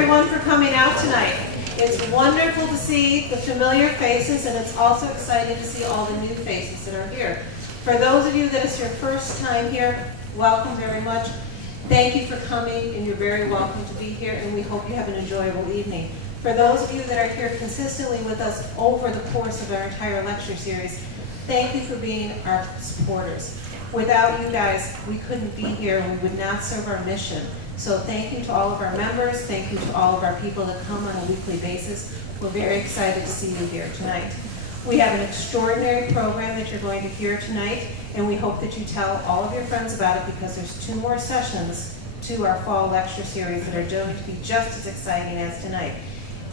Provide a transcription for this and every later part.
everyone for coming out tonight. It's wonderful to see the familiar faces, and it's also exciting to see all the new faces that are here. For those of you that it's your first time here, welcome very much. Thank you for coming, and you're very welcome to be here, and we hope you have an enjoyable evening. For those of you that are here consistently with us over the course of our entire lecture series, thank you for being our supporters. Without you guys, we couldn't be here. We would not serve our mission. So thank you to all of our members. Thank you to all of our people that come on a weekly basis. We're very excited to see you here tonight. We have an extraordinary program that you're going to hear tonight, and we hope that you tell all of your friends about it because there's 2 more sessions to our fall lecture series that are going to be just as exciting as tonight.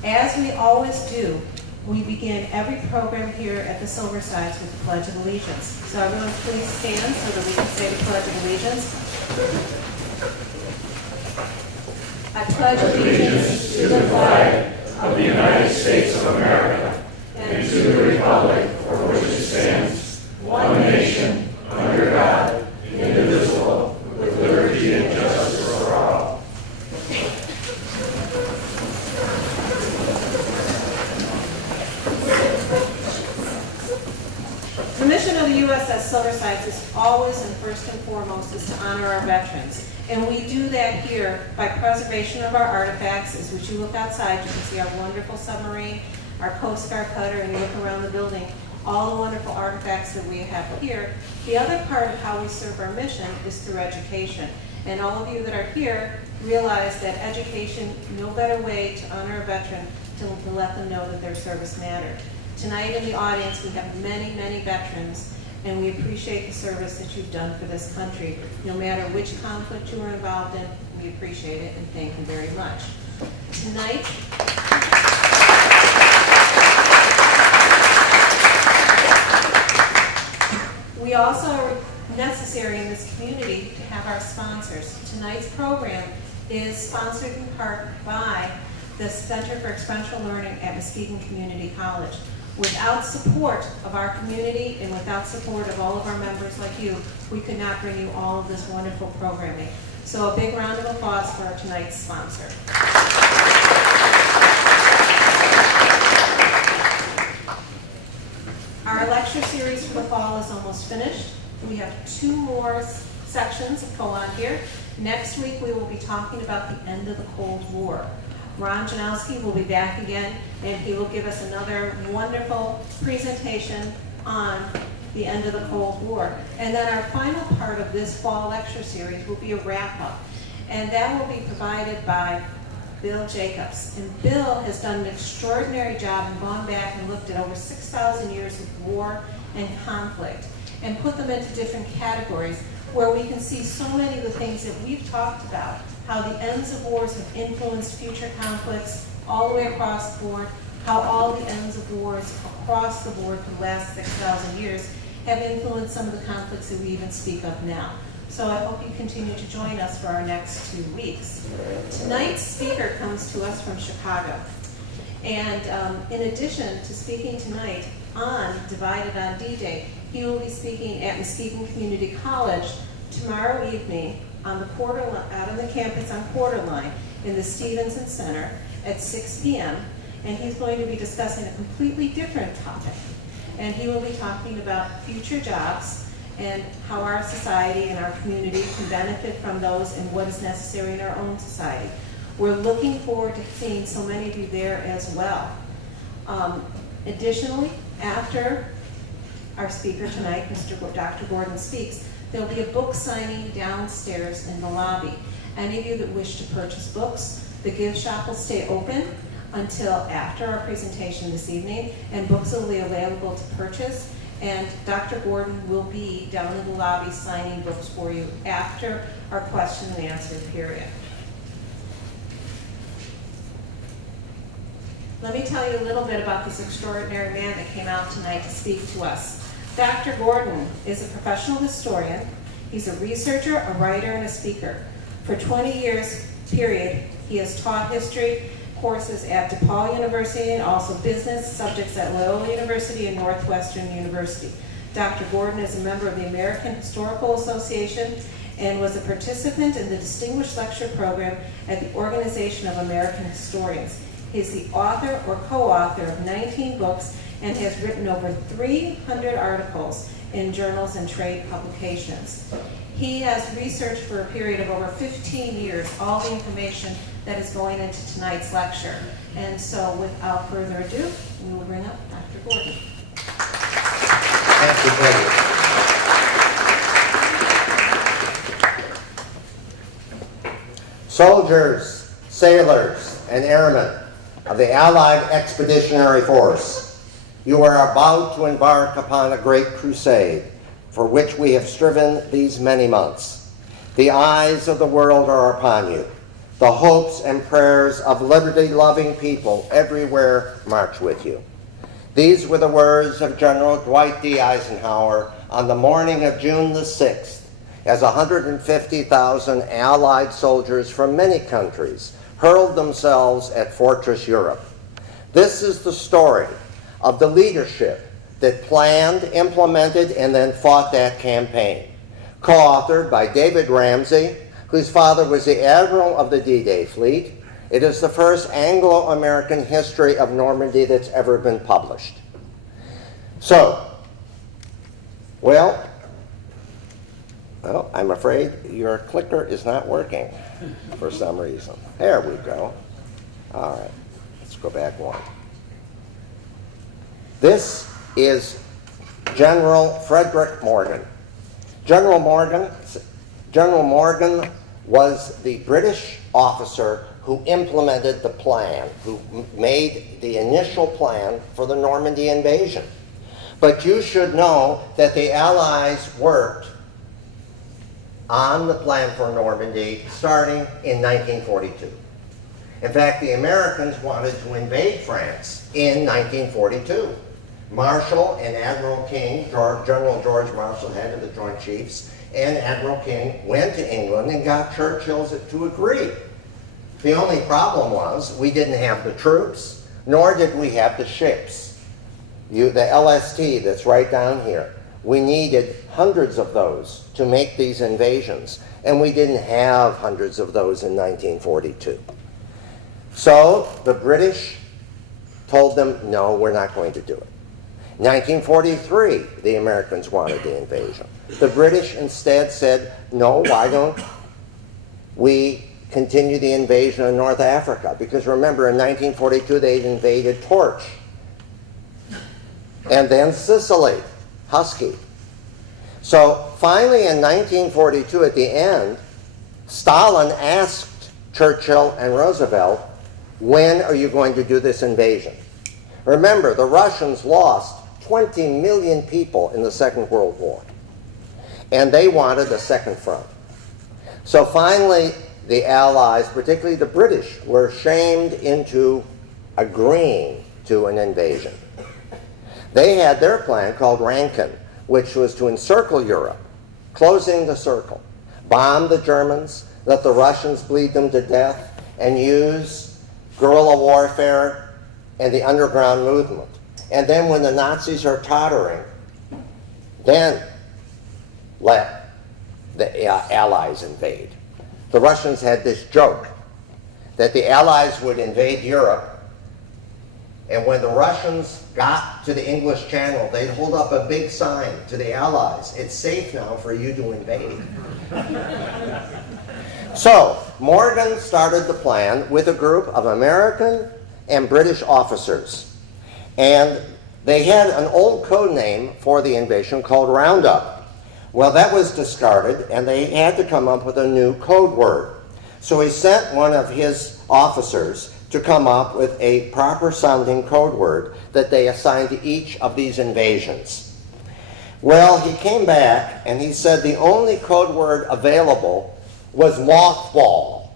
As we always do, we begin every program here at the Silversides with the Pledge of Allegiance. So everyone please stand so that we can say the Pledge of Allegiance. I pledge allegiance to the flag of the United States of America and to the republic for which it stands, one nation, under God, indivisible, with liberty and justice for all. The mission of the USS Silversides is always and first and foremost is to honor our veterans. And we do that here by preservation of our artifacts. As you look outside, you can see our wonderful submarine, our Coast Guard cutter, and you look around the building, all the wonderful artifacts that we have here. The other part of how we serve our mission is through education. And all of you that are here realize that education, no better way to honor a veteran to let them know that their service mattered. Tonight in the audience, we have many, many veterans, and we appreciate the service that you've done for this country. No matter which conflict you were involved in, we appreciate it and thank you very much. Tonight, we also are necessary in this community to have our sponsors. Tonight's program is sponsored in part by the Center for Experiential Learning at Muskegon Community College. Without support of our community and without support of all of our members like you, we could not bring you all of this wonderful programming. So a big round of applause for tonight's sponsor. Our lecture series for the fall is almost finished. We have 2 more sections that go on here. Next week we will be talking about the end of the Cold War. Ron Janowski will be back again, and he will give us another wonderful presentation on the end of the Cold War. And then our final part of this fall lecture series will be a wrap-up, and that will be provided by Bill Jacobs. And Bill has done an extraordinary job and gone back and looked at over 6,000 years of war and conflict and put them into different categories where we can see so many of the things that we've talked about, how the ends of wars have influenced future conflicts all the way across the board, how all the ends of wars across the board for the last 6,000 years have influenced some of the conflicts that we even speak of now. So I hope you continue to join us for our next 2 weeks. Tonight's speaker comes to us from Chicago. And in addition to speaking tonight on Divided on D-Day, he will be speaking at Muskegon Community College tomorrow evening on the out on the campus on Quarterline in the Stevenson Center at 6 p.m. And he's going to be discussing a completely different topic. And he will be talking about future jobs and how our society and our community can benefit from those and what is necessary in our own society. We're looking forward to seeing so many of you there as well. Additionally, after our speaker tonight, Dr. Gordon speaks, there'll be a book signing downstairs in the lobby. Any of you that wish to purchase books, the gift shop will stay open until after our presentation this evening, and books will be available to purchase. And Dr. Gordon will be down in the lobby signing books for you after our question and answer period. Let me tell you a little bit about this extraordinary man that came out tonight to speak to us. Dr. Gordon is a professional historian. He's a researcher, a writer, and a speaker. For 20 years, period, he has taught history courses at DePaul University and also business subjects at Loyola University and Northwestern University. Dr. Gordon is a member of the American Historical Association and was a participant in the Distinguished Lecture Program at the Organization of American Historians. He is the author or co-author of 19 books and has written over 300 articles in journals and trade publications. He has researched for a period of over 15 years all the information that is going into tonight's lecture. And so without further ado, we will bring up Dr. Gordon. Thank you, Frederick. Soldiers, sailors, and airmen of the Allied Expeditionary Force, you are about to embark upon a great crusade for which we have striven these many months. The eyes of the world are upon you. The hopes and prayers of liberty-loving people everywhere march with you. These were the words of General Dwight D. Eisenhower on the morning of June the 6th, as 150,000 Allied soldiers from many countries hurled themselves at Fortress Europe. This is the story of the leadership that planned, implemented, and then fought that campaign. Co-authored by David Ramsay, whose father was the admiral of the D-Day fleet. It is the first Anglo-American history of Normandy that's ever been published. So, well, I'm afraid your clicker is not working for some reason. There we go. All right, let's go back one. This is General Frederick Morgan. General Morgan was the British officer who implemented the plan, who made the initial plan for the Normandy invasion. But you should know that the Allies worked on the plan for Normandy starting in 1942. In fact, the Americans wanted to invade France in 1942. Marshall and Admiral King, General George Marshall, head of the Joint Chiefs, and Admiral King went to England and got Churchill to agree. The only problem was we didn't have the troops, nor did we have the ships. The LST that's right down here, we needed hundreds of those to make these invasions, and we didn't have hundreds of those in 1942. So the British told them, no, we're not going to do it. 1943, the Americans wanted the invasion. The British instead said, no, why don't we continue the invasion of North Africa? Because remember, in 1942, they invaded Torch. And then Sicily, Husky. So finally in 1942, at the end, Stalin asked Churchill and Roosevelt, when are you going to do this invasion? Remember, the Russians lost 20 million people in the Second World War. And they wanted a second front. So finally, the Allies, particularly the British, were shamed into agreeing to an invasion. They had their plan called Rankin, which was to encircle Europe, closing the circle, bomb the Germans, let the Russians bleed them to death, and use guerrilla warfare and the underground movement. And then when the Nazis are tottering, then let the Allies invade. The Russians had this joke that the Allies would invade Europe, and when the Russians got to the English Channel, they'd hold up a big sign to the Allies, it's safe now for you to invade. So, Morgan started the plan with a group of American and British officers. And they had an old code name for the invasion called Roundup. Well, that was discarded, and they had to come up with a new code word. So he sent one of his officers to come up with a proper sounding code word that they assigned to each of these invasions. Well, he came back and he said the only code word available was mothball.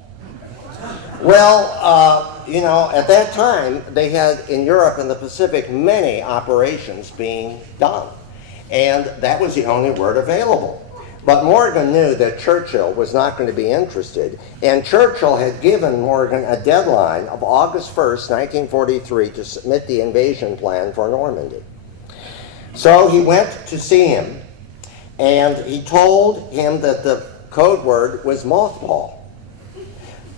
Well, you know, at that time, they had in Europe and the Pacific many operations being done. And that was the only word available. But Morgan knew that Churchill was not going to be interested, and Churchill had given Morgan a deadline of August 1st, 1943, to submit the invasion plan for Normandy. So he went to see him, and he told him that the code word was mothball.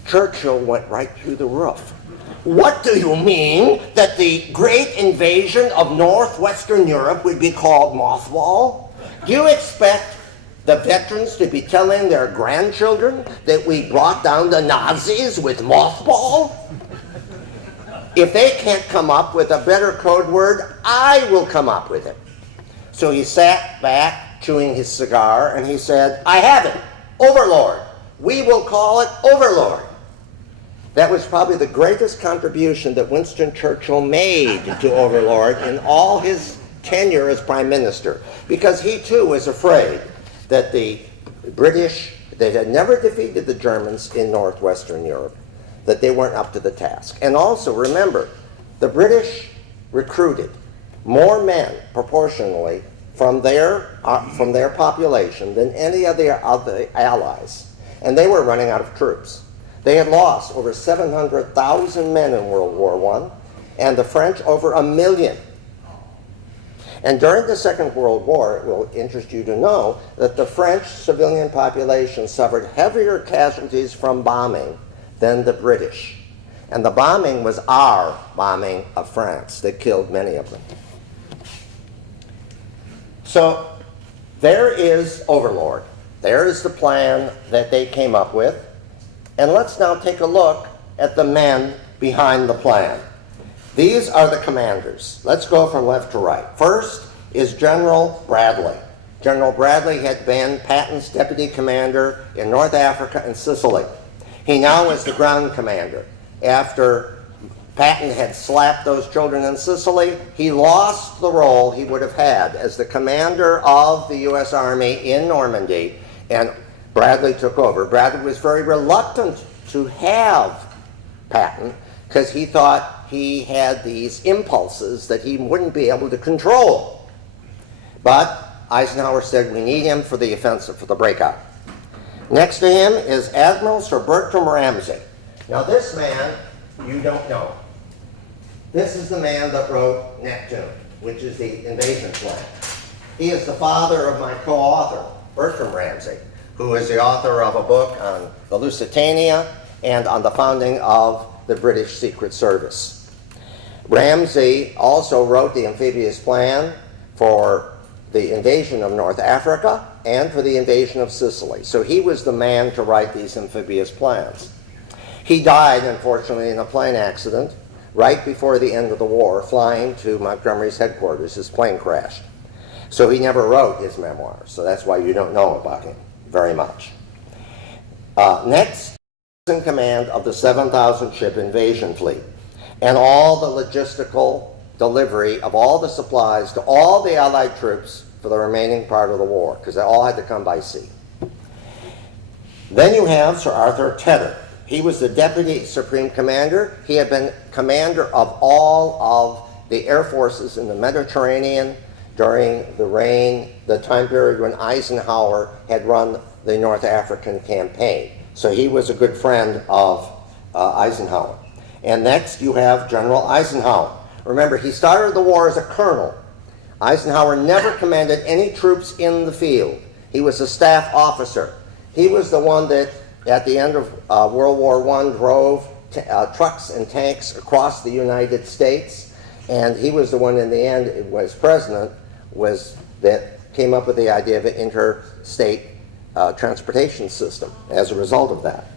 Churchill went right through the roof. What do you mean that the great invasion of northwestern Europe would be called mothball? Do you expect the veterans to be telling their grandchildren that we brought down the Nazis with mothball? If they can't come up with a better code word, I will come up with it. So he sat back, chewing his cigar, and he said, I have it, Overlord. We will call it Overlord. That was probably the greatest contribution that Winston Churchill made to Overlord in all his tenure as Prime Minister, because he too was afraid that the British, they had never defeated the Germans in northwestern Europe, that they weren't up to the task. And also, remember, the British recruited more men proportionally from their population than any of the other allies, and they were running out of troops. They had lost over 700,000 men in World War I, and the French over 1 million. And during the Second World War, it will interest you to know that the French civilian population suffered heavier casualties from bombing than the British. And the bombing was our bombing of France that killed many of them. So there is Overlord. There is the plan that they came up with. And let's now take a look at the men behind the plan. These are the commanders. Let's go from left to right. First is General Bradley. General Bradley had been Patton's deputy commander in North Africa and Sicily. He now is the ground commander. After Patton had slapped those children in Sicily, he lost the role he would have had as the commander of the U.S. Army in Normandy, and Bradley took over. Bradley was very reluctant to have Patton because he thought he had these impulses that he wouldn't be able to control. But Eisenhower said, we need him for the offensive, for the breakout. Next to him is Admiral Sir Bertram Ramsay. Now this man, you don't know. This is the man that wrote Neptune, which is the invasion plan. He is the father of my co-author, Bertram Ramsay, who is the author of a book on the Lusitania and on the founding of the British Secret Service. Ramsay also wrote the amphibious plan for the invasion of North Africa and for the invasion of Sicily. So he was the man to write these amphibious plans. He died, unfortunately, in a plane accident right before the end of the war, flying to Montgomery's headquarters. His plane crashed. So he never wrote his memoirs, so that's why you don't know about him very much. Next, in command of the 7,000 ship invasion fleet and all the logistical delivery of all the supplies to all the Allied troops for the remaining part of the war, because they all had to come by sea. Then you have Sir Arthur Tedder. He was the Deputy Supreme Commander. He had been commander of all of the air forces in the Mediterranean during the time period when Eisenhower had run the North African campaign. So he was a good friend of Eisenhower. And next you have General Eisenhower. Remember, he started the war as a colonel. Eisenhower never commanded any troops in the field. He was a staff officer. He was the one that, at the end of World War I, drove trucks and tanks across the United States. And he was the one, in the end, was president, that came up with the idea of an interstate transportation system as a result of that.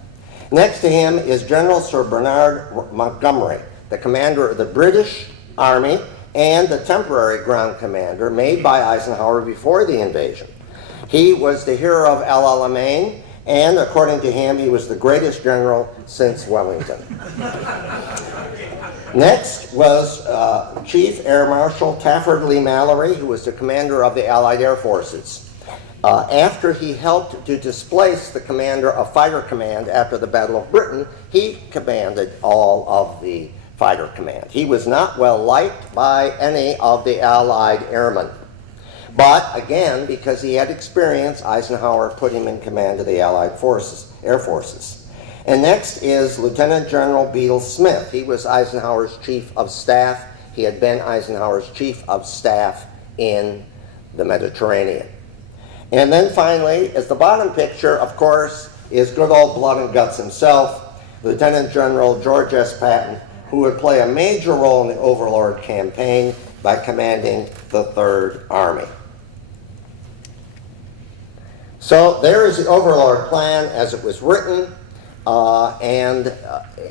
Next to him is General Sir Bernard Montgomery, the commander of the British Army and the temporary ground commander made by Eisenhower before the invasion. He was the hero of El Alamein, and according to him, he was the greatest general since Wellington. Next was Chief Air Marshal Tafford Lee Mallory, who was the commander of the Allied Air Forces. After he helped to displace the commander of Fighter Command after the Battle of Britain, he commanded all of the fighter command. He was not well liked by any of the Allied airmen. But again, because he had experience, Eisenhower put him in command of the Allied forces, air forces. And next is Lieutenant General Beadle Smith. He was Eisenhower's chief of staff. He had been Eisenhower's chief of staff in the Mediterranean. And then finally, as the bottom picture, of course, is good old blood and guts himself, Lieutenant General George S. Patton, who would play a major role in the Overlord campaign by commanding the Third Army. So there is the Overlord Plan as it was written, and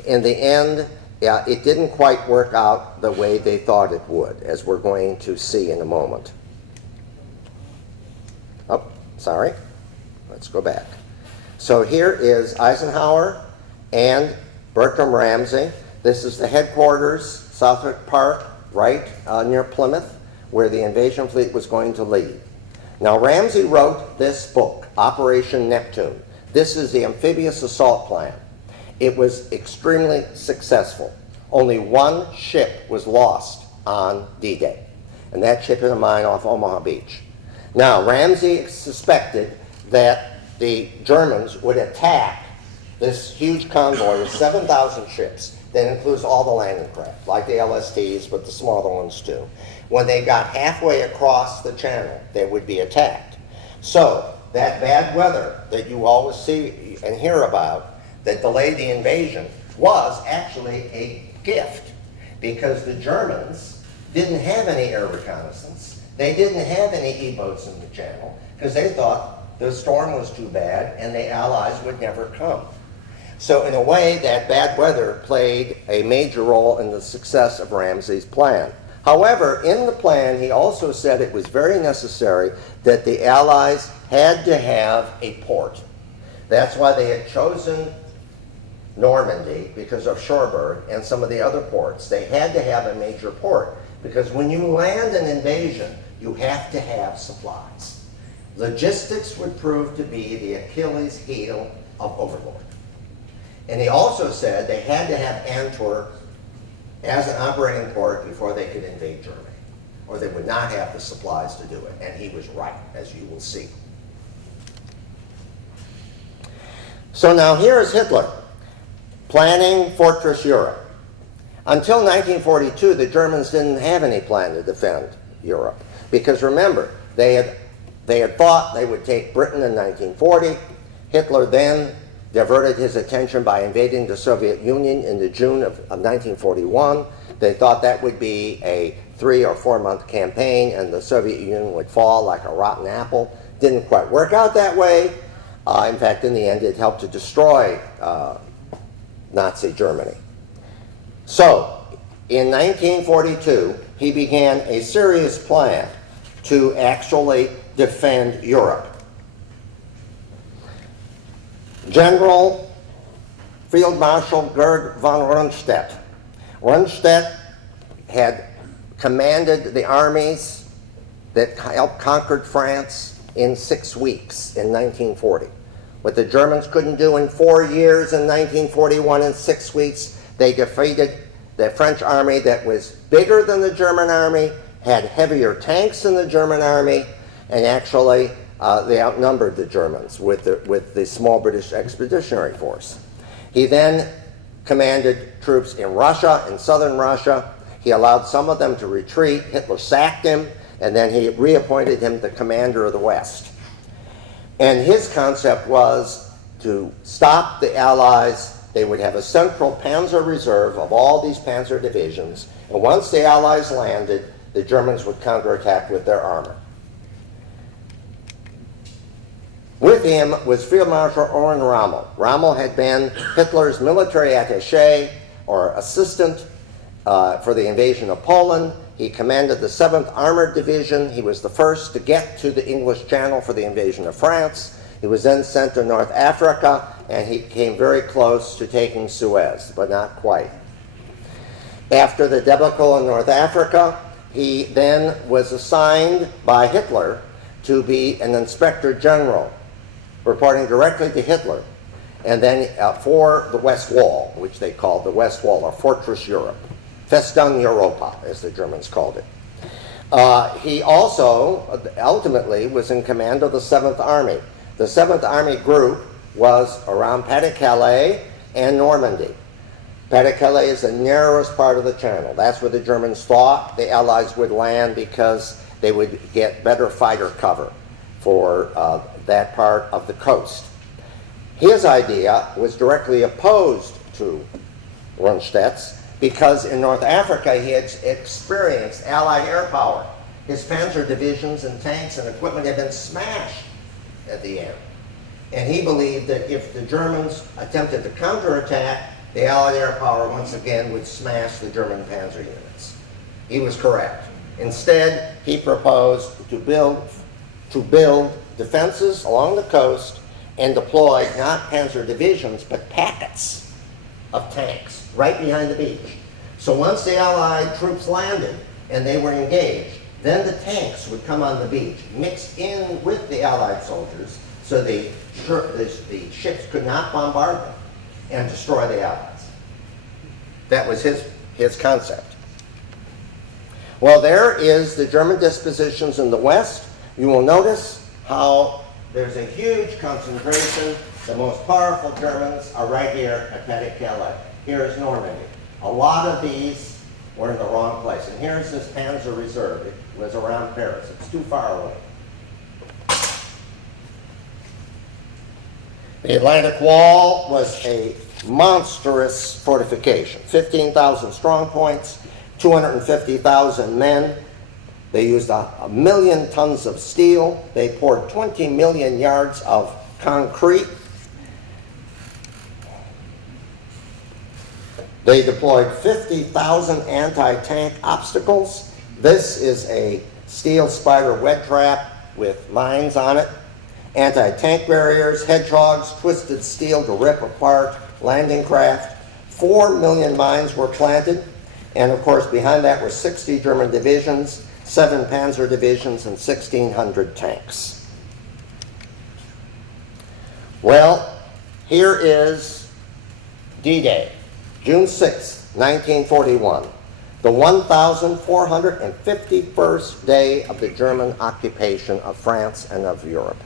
in the end, it didn't quite work out the way they thought it would, as we're going to see in a moment. Oh, sorry. Let's go back. So here is Eisenhower and Bertram Ramsay. This is the headquarters, Southwick Park, right near Plymouth, where the invasion fleet was going to leave. Now, Ramsay wrote this book, Operation Neptune. This is the amphibious assault plan. It was extremely successful. Only one ship was lost on D-Day, and that ship hit a mine off Omaha Beach. Now, Ramsay suspected that the Germans would attack this huge convoy of 7,000 ships that includes all the landing craft, like the LSTs, but the smaller ones too. When they got halfway across the channel, they would be attacked. So that bad weather that you always see and hear about that delayed the invasion was actually a gift, because the Germans didn't have any air reconnaissance. They didn't have any E-boats in the channel because they thought the storm was too bad and the Allies would never come. So in a way, that bad weather played a major role in the success of Ramsay's plan. However, in the plan, he also said it was very necessary that the Allies had to have a port. That's why they had chosen Normandy, because of Cherbourg and some of the other ports. They had to have a major port, because when you land an invasion, you have to have supplies. Logistics would prove to be the Achilles heel of Overlord. And he also said they had to have Antwerp as an operating port before they could invade Germany, or they would not have the supplies to do it. And he was right, as you will see. So now here is Hitler planning Fortress Europe. Until 1942, the Germans didn't have any plan to defend Europe, because remember, they had thought they would take Britain in 1940. Hitler then diverted his attention by invading the Soviet Union in the June of 1941. They thought that would be a 3 or 4 month campaign and the Soviet Union would fall like a rotten apple. Didn't quite work out that way. In fact, in the end, it helped to destroy Nazi Germany. So, in 1942, he began a serious plan to actually defend Europe. General Field Marshal Gerd von Rundstedt. Rundstedt had commanded the armies that helped conquer France in 6 weeks in 1940. What the Germans couldn't do in 4 years in 1941 in 6 weeks, they defeated the French army that was bigger than the German army, had heavier tanks than the German army, and actually they outnumbered the Germans with the small British expeditionary force. He then commanded troops in Russia, in southern Russia. He allowed some of them to retreat. Hitler sacked him, and then he reappointed him the commander of the West. And his concept was to stop the Allies. They would have a central panzer reserve of all these panzer divisions, and once the Allies landed, the Germans would counterattack with their armor. With him was Field Marshal Erwin Rommel. Rommel had been Hitler's military attaché or assistant for the invasion of Poland. He commanded the 7th Armored Division. He was the first to get to the English Channel for the invasion of France. He was then sent to North Africa, and he came very close to taking Suez, but not quite. After the debacle in North Africa, he then was assigned by Hitler to be an inspector general, reporting directly to Hitler, and then for the West Wall, which they called the West Wall, or Fortress Europe. Festung Europa, as the Germans called it. He also ultimately was in command of the 7th Army. The 7th Army group was around Pas-de-Calais and Normandy. Pas-de-Calais is the narrowest part of the channel. That's where the Germans thought the Allies would land because they would get better fighter cover for that part of the coast. His idea was directly opposed to Rundstedt's because in North Africa he had experienced Allied air power. His Panzer Divisions and tanks and equipment had been smashed at the end. And he believed that if the Germans attempted to counterattack, the Allied air power once again would smash the German panzer units. He was correct. Instead, he proposed to build defenses along the coast and deploy not Panzer Divisions, but packets of tanks right behind the beach. So once the Allied troops landed and they were engaged, then the tanks would come on the beach, mixed in with the Allied soldiers, so the ships could not bombard them and destroy the Allies. That was his concept. Well, there is the German dispositions in the west. You will notice how there's a huge concentration. The most powerful Germans are right here at Pas-de-Calais. Here is Normandy. A lot of these were in the wrong place. And here's this Panzer Reserve. It was around Paris. It's too far away. The Atlantic Wall was a monstrous fortification. 15,000 strong points, 250,000 men. They used a million tons of steel. They poured 20 million yards of concrete. They deployed 50,000 anti-tank obstacles. This is a steel spider wet trap with mines on it. Anti-tank barriers, hedgehogs, twisted steel to rip apart landing craft. 4 million mines were planted. And of course, behind that were 60 German divisions, 7 Panzer Divisions, and 1,600 tanks. Well, here is D-Day, June 6, 1941, the 1,451st day of the German occupation of France and of Europe.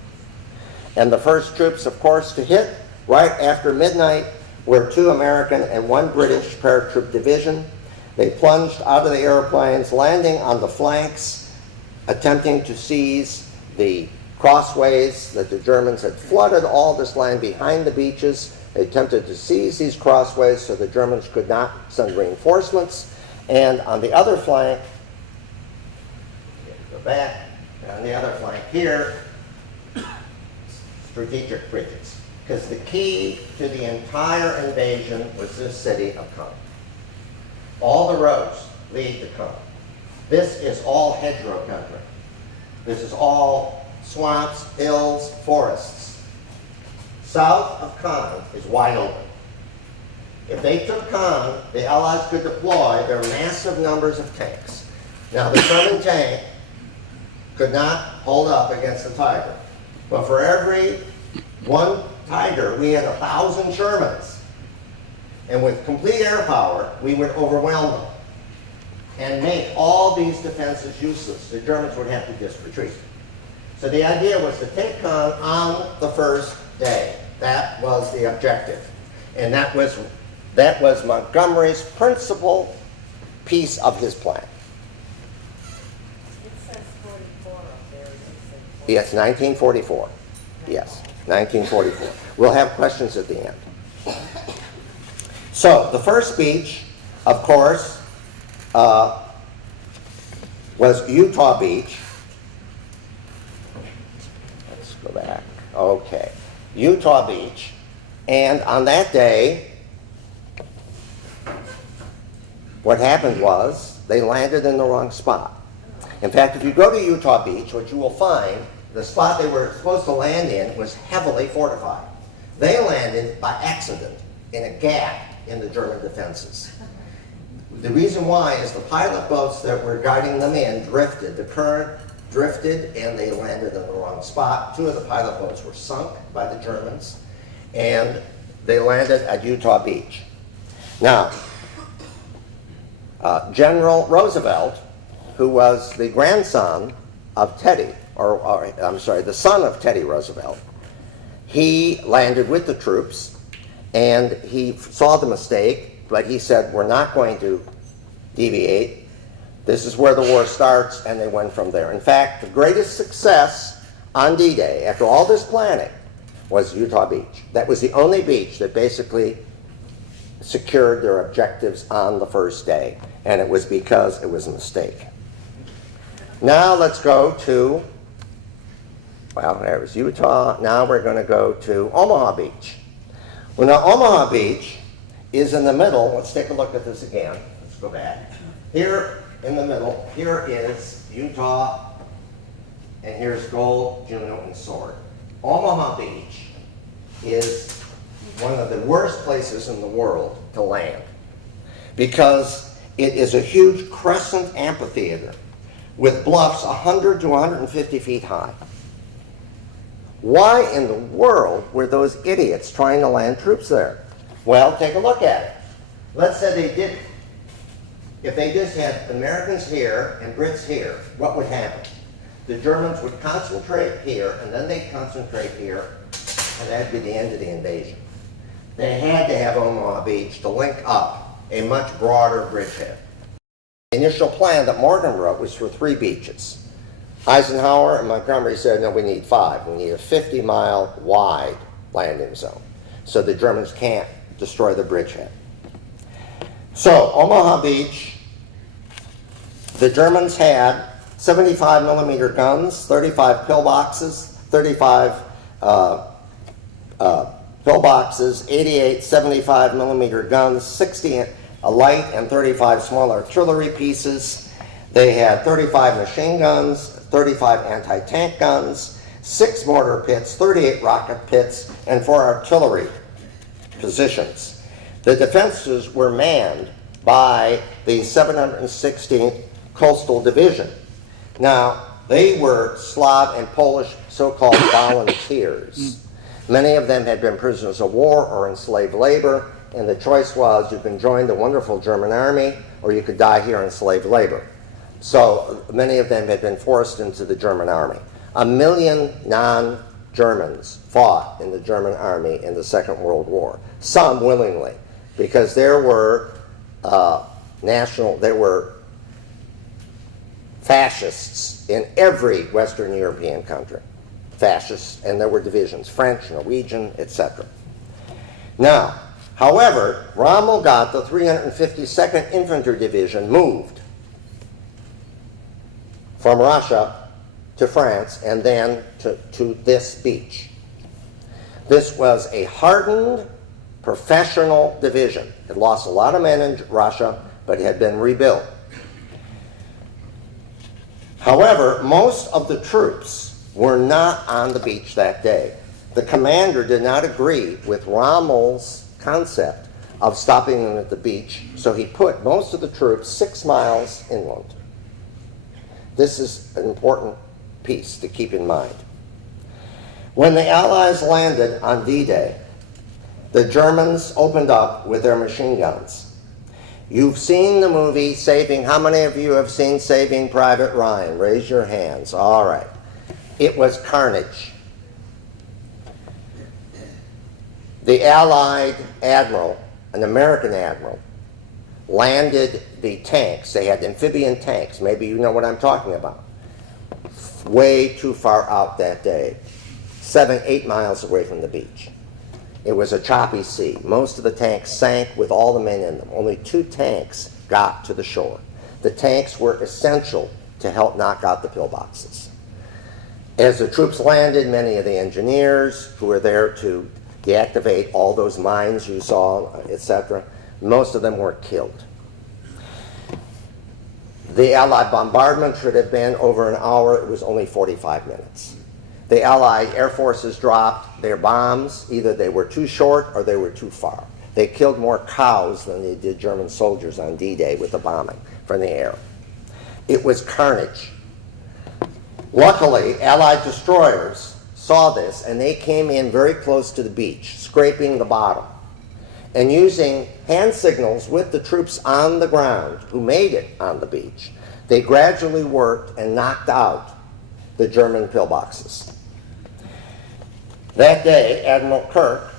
And the first troops, of course, to hit right after midnight were 2 American and 1 British paratroop division. They plunged out of the airplanes, landing on the flanks, attempting to seize the crossways that the Germans had flooded all this land behind the beaches. They attempted to seize these crossways so the Germans could not send reinforcements. And on the other flank, go back, on the other flank here, strategic bridges. Because the key to the entire invasion was this city of Caen. All the roads lead to Caen. This is all hedgerow country. This is all swamps, hills, forests. South of Caen is wide open. If they took Caen, the Allies could deploy their massive numbers of tanks. Now, the German tank could not hold up against the Tiger. But for every 1 Tiger, we had 1,000 Shermans. And with complete air power, we would overwhelm them and make all these defenses useless. The Germans would have to just retreat. So the idea was to take Caen on the first day. That was the objective. And that was Montgomery's principal piece of his plan. It says 44 up there. Yes, 1944. Yes, 1944. We'll have questions at the end. So the first beach, of course, was Utah Beach. Let's go back. Okay. Utah Beach. And on that day, what happened was they landed in the wrong spot. In fact, if you go to Utah Beach, what you will find, the spot they were supposed to land in was heavily fortified. They landed by accident in a gap in the German defenses. The reason why is the pilot boats that were guiding them in drifted. The current drifted and they landed in the wrong spot. 2 of the pilot boats were sunk by the Germans and they landed at Utah Beach. Now, General Roosevelt, who was the grandson of Teddy, the son of Teddy Roosevelt, he landed with the troops and he saw the mistake, but he said, we're not going to deviate. This is where the war starts, and they went from there. In fact, the greatest success on D-Day, after all this planning, was Utah Beach. That was the only beach that basically secured their objectives on the first day, and it was because it was a mistake. Now let's go to, well, there was Utah. Now we're going to go to Omaha Beach. Well, now Omaha Beach is in the middle. Let's take a look at this again. Let's go back. Here in the middle, here is Utah, and here's Gold, Juno, and Sword. Omaha Beach is one of the worst places in the world to land because it is a huge crescent amphitheater with bluffs 100 to 150 feet high. Why in the world were those idiots trying to land troops there? Well, take a look at it. Let's say they didn't. If they just had Americans here and Brits here, what would happen? The Germans would concentrate here, and then they'd concentrate here, and that'd be the end of the invasion. They had to have Omaha Beach to link up a much broader bridgehead. The initial plan that Morgan wrote was for 3 beaches. Eisenhower and Montgomery said, no, we need 5. We need a 50-mile wide landing zone so the Germans can't destroy the bridgehead. So Omaha Beach, the Germans had 75 millimeter guns, 35 pillboxes, 35 pillboxes, 88 75 millimeter guns, 60 light and 35 small artillery pieces. They had 35 machine guns, 35 anti-tank guns, 6 mortar pits, 38 rocket pits, and 4 artillery positions. The defenses were manned by the 716th Coastal Division. Now, they were Slav and Polish so-called volunteers. Many of them had been prisoners of war or enslaved labor, and the choice was you can join the wonderful German army or you could die here in slave labor. So many of them had been forced into the German army. 1 million non-Germans fought in the German army in the Second World War, some willingly, because there were fascists in every Western European country. Fascists, and there were divisions, French, Norwegian, etc. Now, however, Rommel got the 352nd Infantry Division moved from Russia to France and then to this beach. This was a hardened, professional division. It lost a lot of men in Russia, but it had been rebuilt. However, most of the troops were not on the beach that day. The commander did not agree with Rommel's concept of stopping them at the beach, so he put most of the troops 6 miles inland. This is an important piece to keep in mind. When the Allies landed on D-Day, the Germans opened up with their machine guns. You've seen the movie Saving, how many of you have seen Saving Private Ryan? Raise your hands. All right. It was carnage. The Allied admiral, an American admiral, landed the tanks. They had amphibian tanks. Maybe you know what I'm talking about. Way too far out that day. 7, 8 miles away from the beach. It was a choppy sea. Most of the tanks sank with all the men in them. Only 2 tanks got to the shore. The tanks were essential to help knock out the pillboxes. As the troops landed, many of the engineers who were there to deactivate all those mines you saw, etc., most of them were killed. The Allied bombardment should have been over an hour. It was only 45 minutes. The Allied air forces dropped their bombs. Either they were too short or they were too far. They killed more cows than they did German soldiers on D-Day with the bombing from the air. It was carnage. Luckily, Allied destroyers saw this, and they came in very close to the beach, scraping the bottom. And using hand signals with the troops on the ground who made it on the beach, they gradually worked and knocked out the German pillboxes. That day, Admiral Kirk,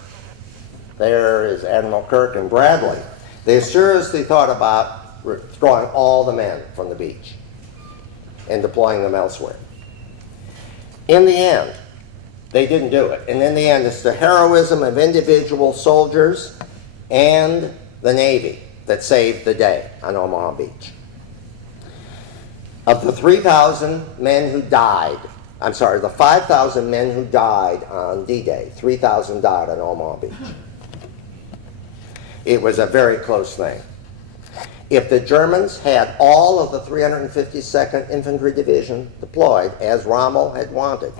there is Admiral Kirk and Bradley, they seriously thought about withdrawing all the men from the beach and deploying them elsewhere. In the end, they didn't do it. And in the end, it's the heroism of individual soldiers and the Navy that saved the day on Omaha Beach. Of the 3,000 men who died, I'm sorry, the 5,000 men who died on D-Day, 3,000 died on Omaha Beach. It was a very close thing. If the Germans had all of the 352nd Infantry Division deployed, as Rommel had wanted,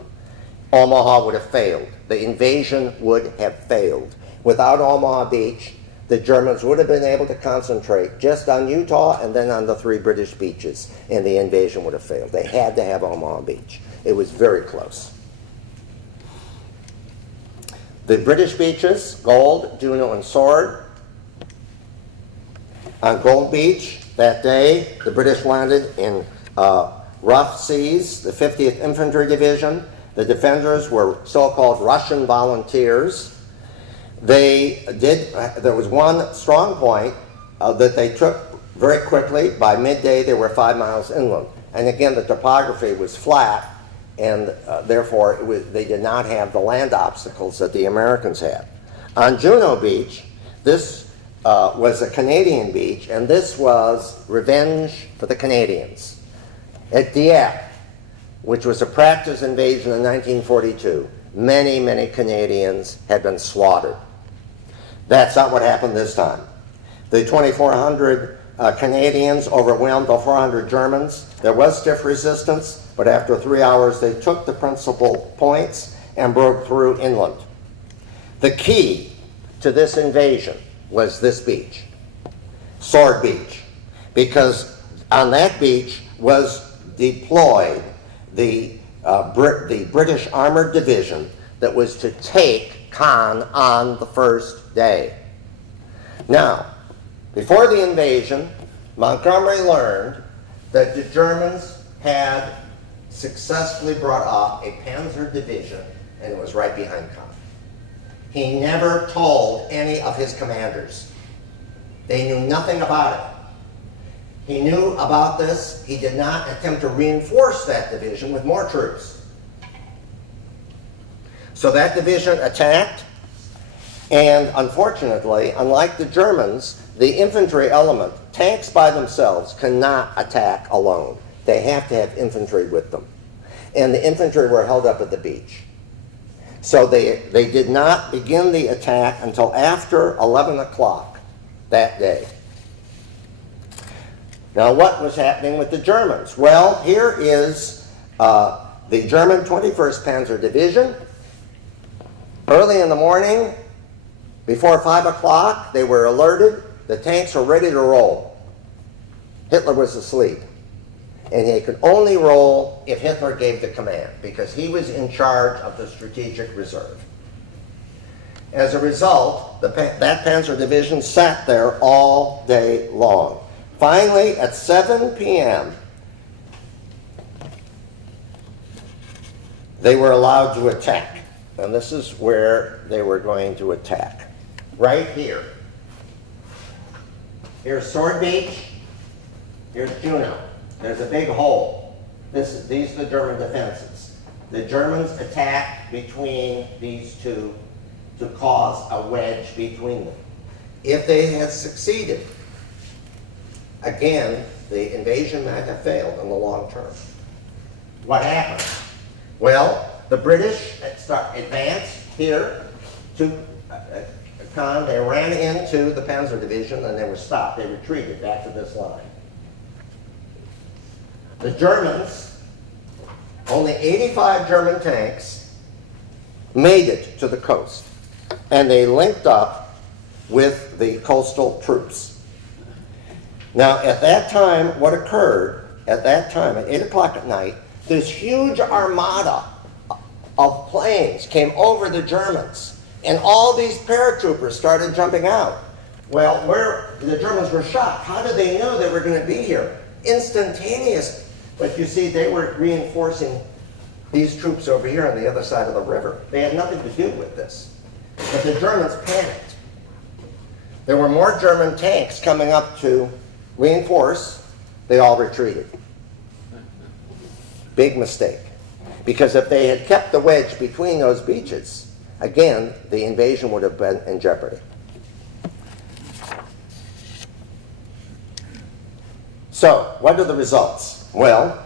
Omaha would have failed. The invasion would have failed. Without Omaha Beach, the Germans would have been able to concentrate just on Utah and then on the 3 British beaches, and the invasion would have failed. They had to have Omaha Beach. It was very close. The British beaches, Gold, Juno, and Sword. On Gold Beach that day, the British landed in rough seas, the 50th Infantry Division. The defenders were so-called Russian volunteers. There was one strong point that they took very quickly. By midday, they were 5 miles inland. And again, the topography was flat, and therefore they did not have the land obstacles that the Americans had. On Juno Beach, this was a Canadian beach, and this was revenge for the Canadians. At Dieppe, which was a practice invasion in 1942, many, many Canadians had been slaughtered. That's not what happened this time. The 2,400 Canadians overwhelmed the 400 Germans. There was stiff resistance, but after 3 hours they took the principal points and broke through inland. The key to this invasion was this beach, Sword Beach, because on that beach was deployed the British Armored Division that was to take Caen on the first day. Now, before the invasion, Montgomery learned that the Germans had successfully brought up a Panzer Division, and it was right behind Caen. He never told any of his commanders. They knew nothing about it. He knew about this. He did not attempt to reinforce that division with more troops. So that division attacked, and unfortunately, unlike the Germans, the infantry element, tanks by themselves cannot attack alone. They have to have infantry with them. And the infantry were held up at the beach. So they did not begin the attack until after 11 o'clock that day. Now, what was happening with the Germans? Well, here is the German 21st Panzer Division. Early in the morning, before 5 o'clock, they were alerted. The tanks were ready to roll. Hitler was asleep. And he could only roll if Hitler gave the command, because he was in charge of the strategic reserve. As a result, that Panzer Division sat there all day long. Finally, at 7 p.m., they were allowed to attack. And this is where they were going to attack. Right here. Here's Sword Beach. Here's Juno. There's a big hole. These are the German defenses. The Germans attacked between these two to cause a wedge between them. If they had succeeded, again, the invasion might have failed in the long term. What happened? Well, the British advanced here to Caen. They ran into the Panzer Division and they were stopped. They retreated back to this line. The Germans, only 85 German tanks, made it to the coast. And they linked up with the coastal troops. Now, at that time, what occurred, at that time, at 8 o'clock at night, this huge armada of planes came over the Germans. And all these paratroopers started jumping out. Well, the Germans were shocked. How did they know they were going to be here? Instantaneous. But you see, they were reinforcing these troops over here on the other side of the river. They had nothing to do with this. But the Germans panicked. There were more German tanks coming up to reinforce. They all retreated. Big mistake. Because if they had kept the wedge between those beaches, again, the invasion would have been in jeopardy. So, what are the results? Well,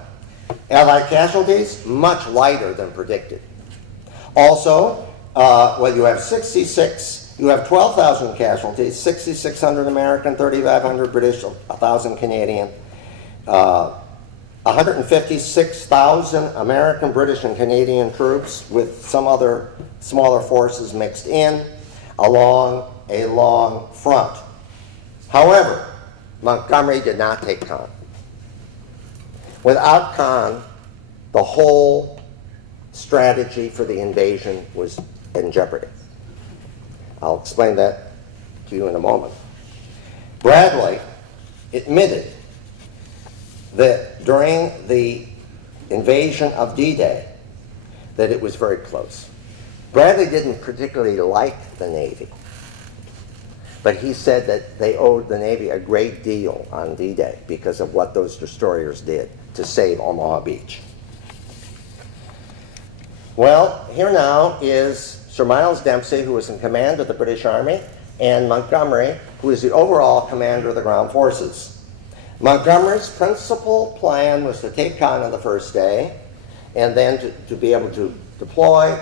Allied casualties, much lighter than predicted. Also, you have 12,000 casualties, 6,600 American, 3,500 British, 1,000 Canadian, 156,000 American, British, and Canadian troops with some other smaller forces mixed in along a long front. However, Montgomery did not take Caen. Without Caen, the whole strategy for the invasion was in jeopardy. I'll explain that to you in a moment. Bradley admitted that during the invasion of D-Day, that it was very close. Bradley didn't particularly like the Navy, but he said that they owed the Navy a great deal on D-Day because of what those destroyers did to save Omaha Beach. Well, here now is Sir Miles Dempsey, who was in command of the British Army, and Montgomery, who is the overall commander of the ground forces. Montgomery's principal plan was to take Caen on the first day, and then to be able to deploy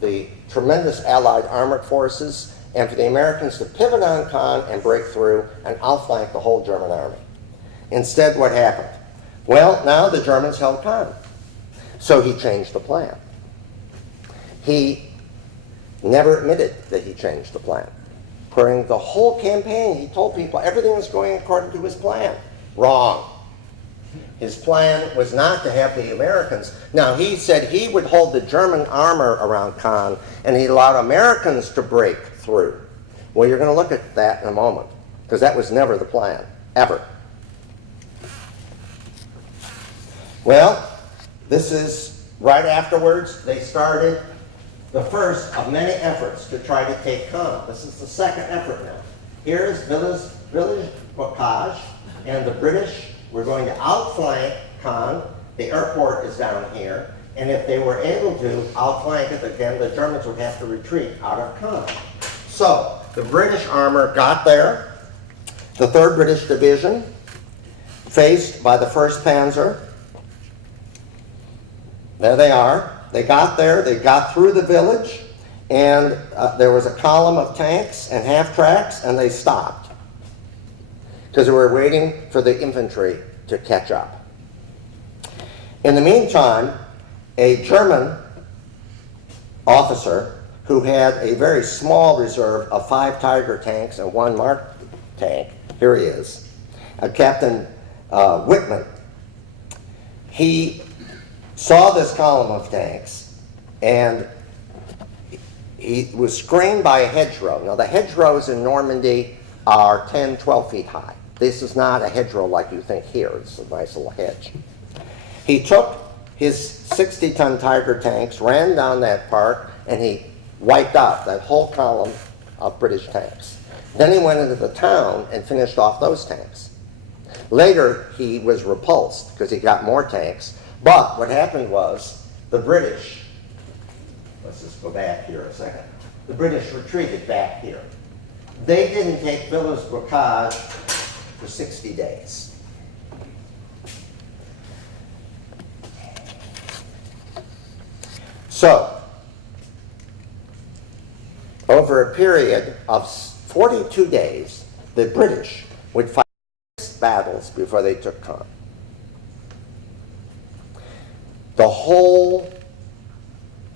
the tremendous Allied armored forces, and for the Americans to pivot on Caen and break through and outflank the whole German army. Instead, what happened? Well, now the Germans held Caen, so he changed the plan. He never admitted that he changed the plan. During the whole campaign, he told people everything was going according to his plan. Wrong. His plan was not to have the Americans. Now, he said he would hold the German armor around Caen, and he allowed Americans to break through. Well, you're going to look at that in a moment, because that was never the plan, ever. Well, this is right afterwards. They started the first of many efforts to try to take Caen. This is the second effort now. Here is Village Bocage, and the British were going to outflank Caen. The airport is down here, and if they were able to outflank it again, the Germans would have to retreat out of Caen. So, the British armor got there. The 3rd British Division, faced by the 1st Panzer. There they are. They got there, they got through the village, and there was a column of tanks and half-tracks, and they stopped because they were waiting for the infantry to catch up. In the meantime, a German officer who had a very small reserve of 5 Tiger tanks and 1 Mark tank, here he is, Captain Whitman, he saw this column of tanks, and he was screened by a hedgerow. Now, the hedgerows in Normandy are 10, 12 feet high. This is not a hedgerow like you think here. It's a nice little hedge. He took his 60-ton Tiger tanks, ran down that park, and he wiped out that whole column of British tanks. Then he went into the town and finished off those tanks. Later, he was repulsed because he got more tanks. But what happened was the British, let's just go back here a second, the British retreated back here. They didn't take Village Bocage for 60 days. So, over a period of 42 days, the British would fight 6 battles before they took Caen. The whole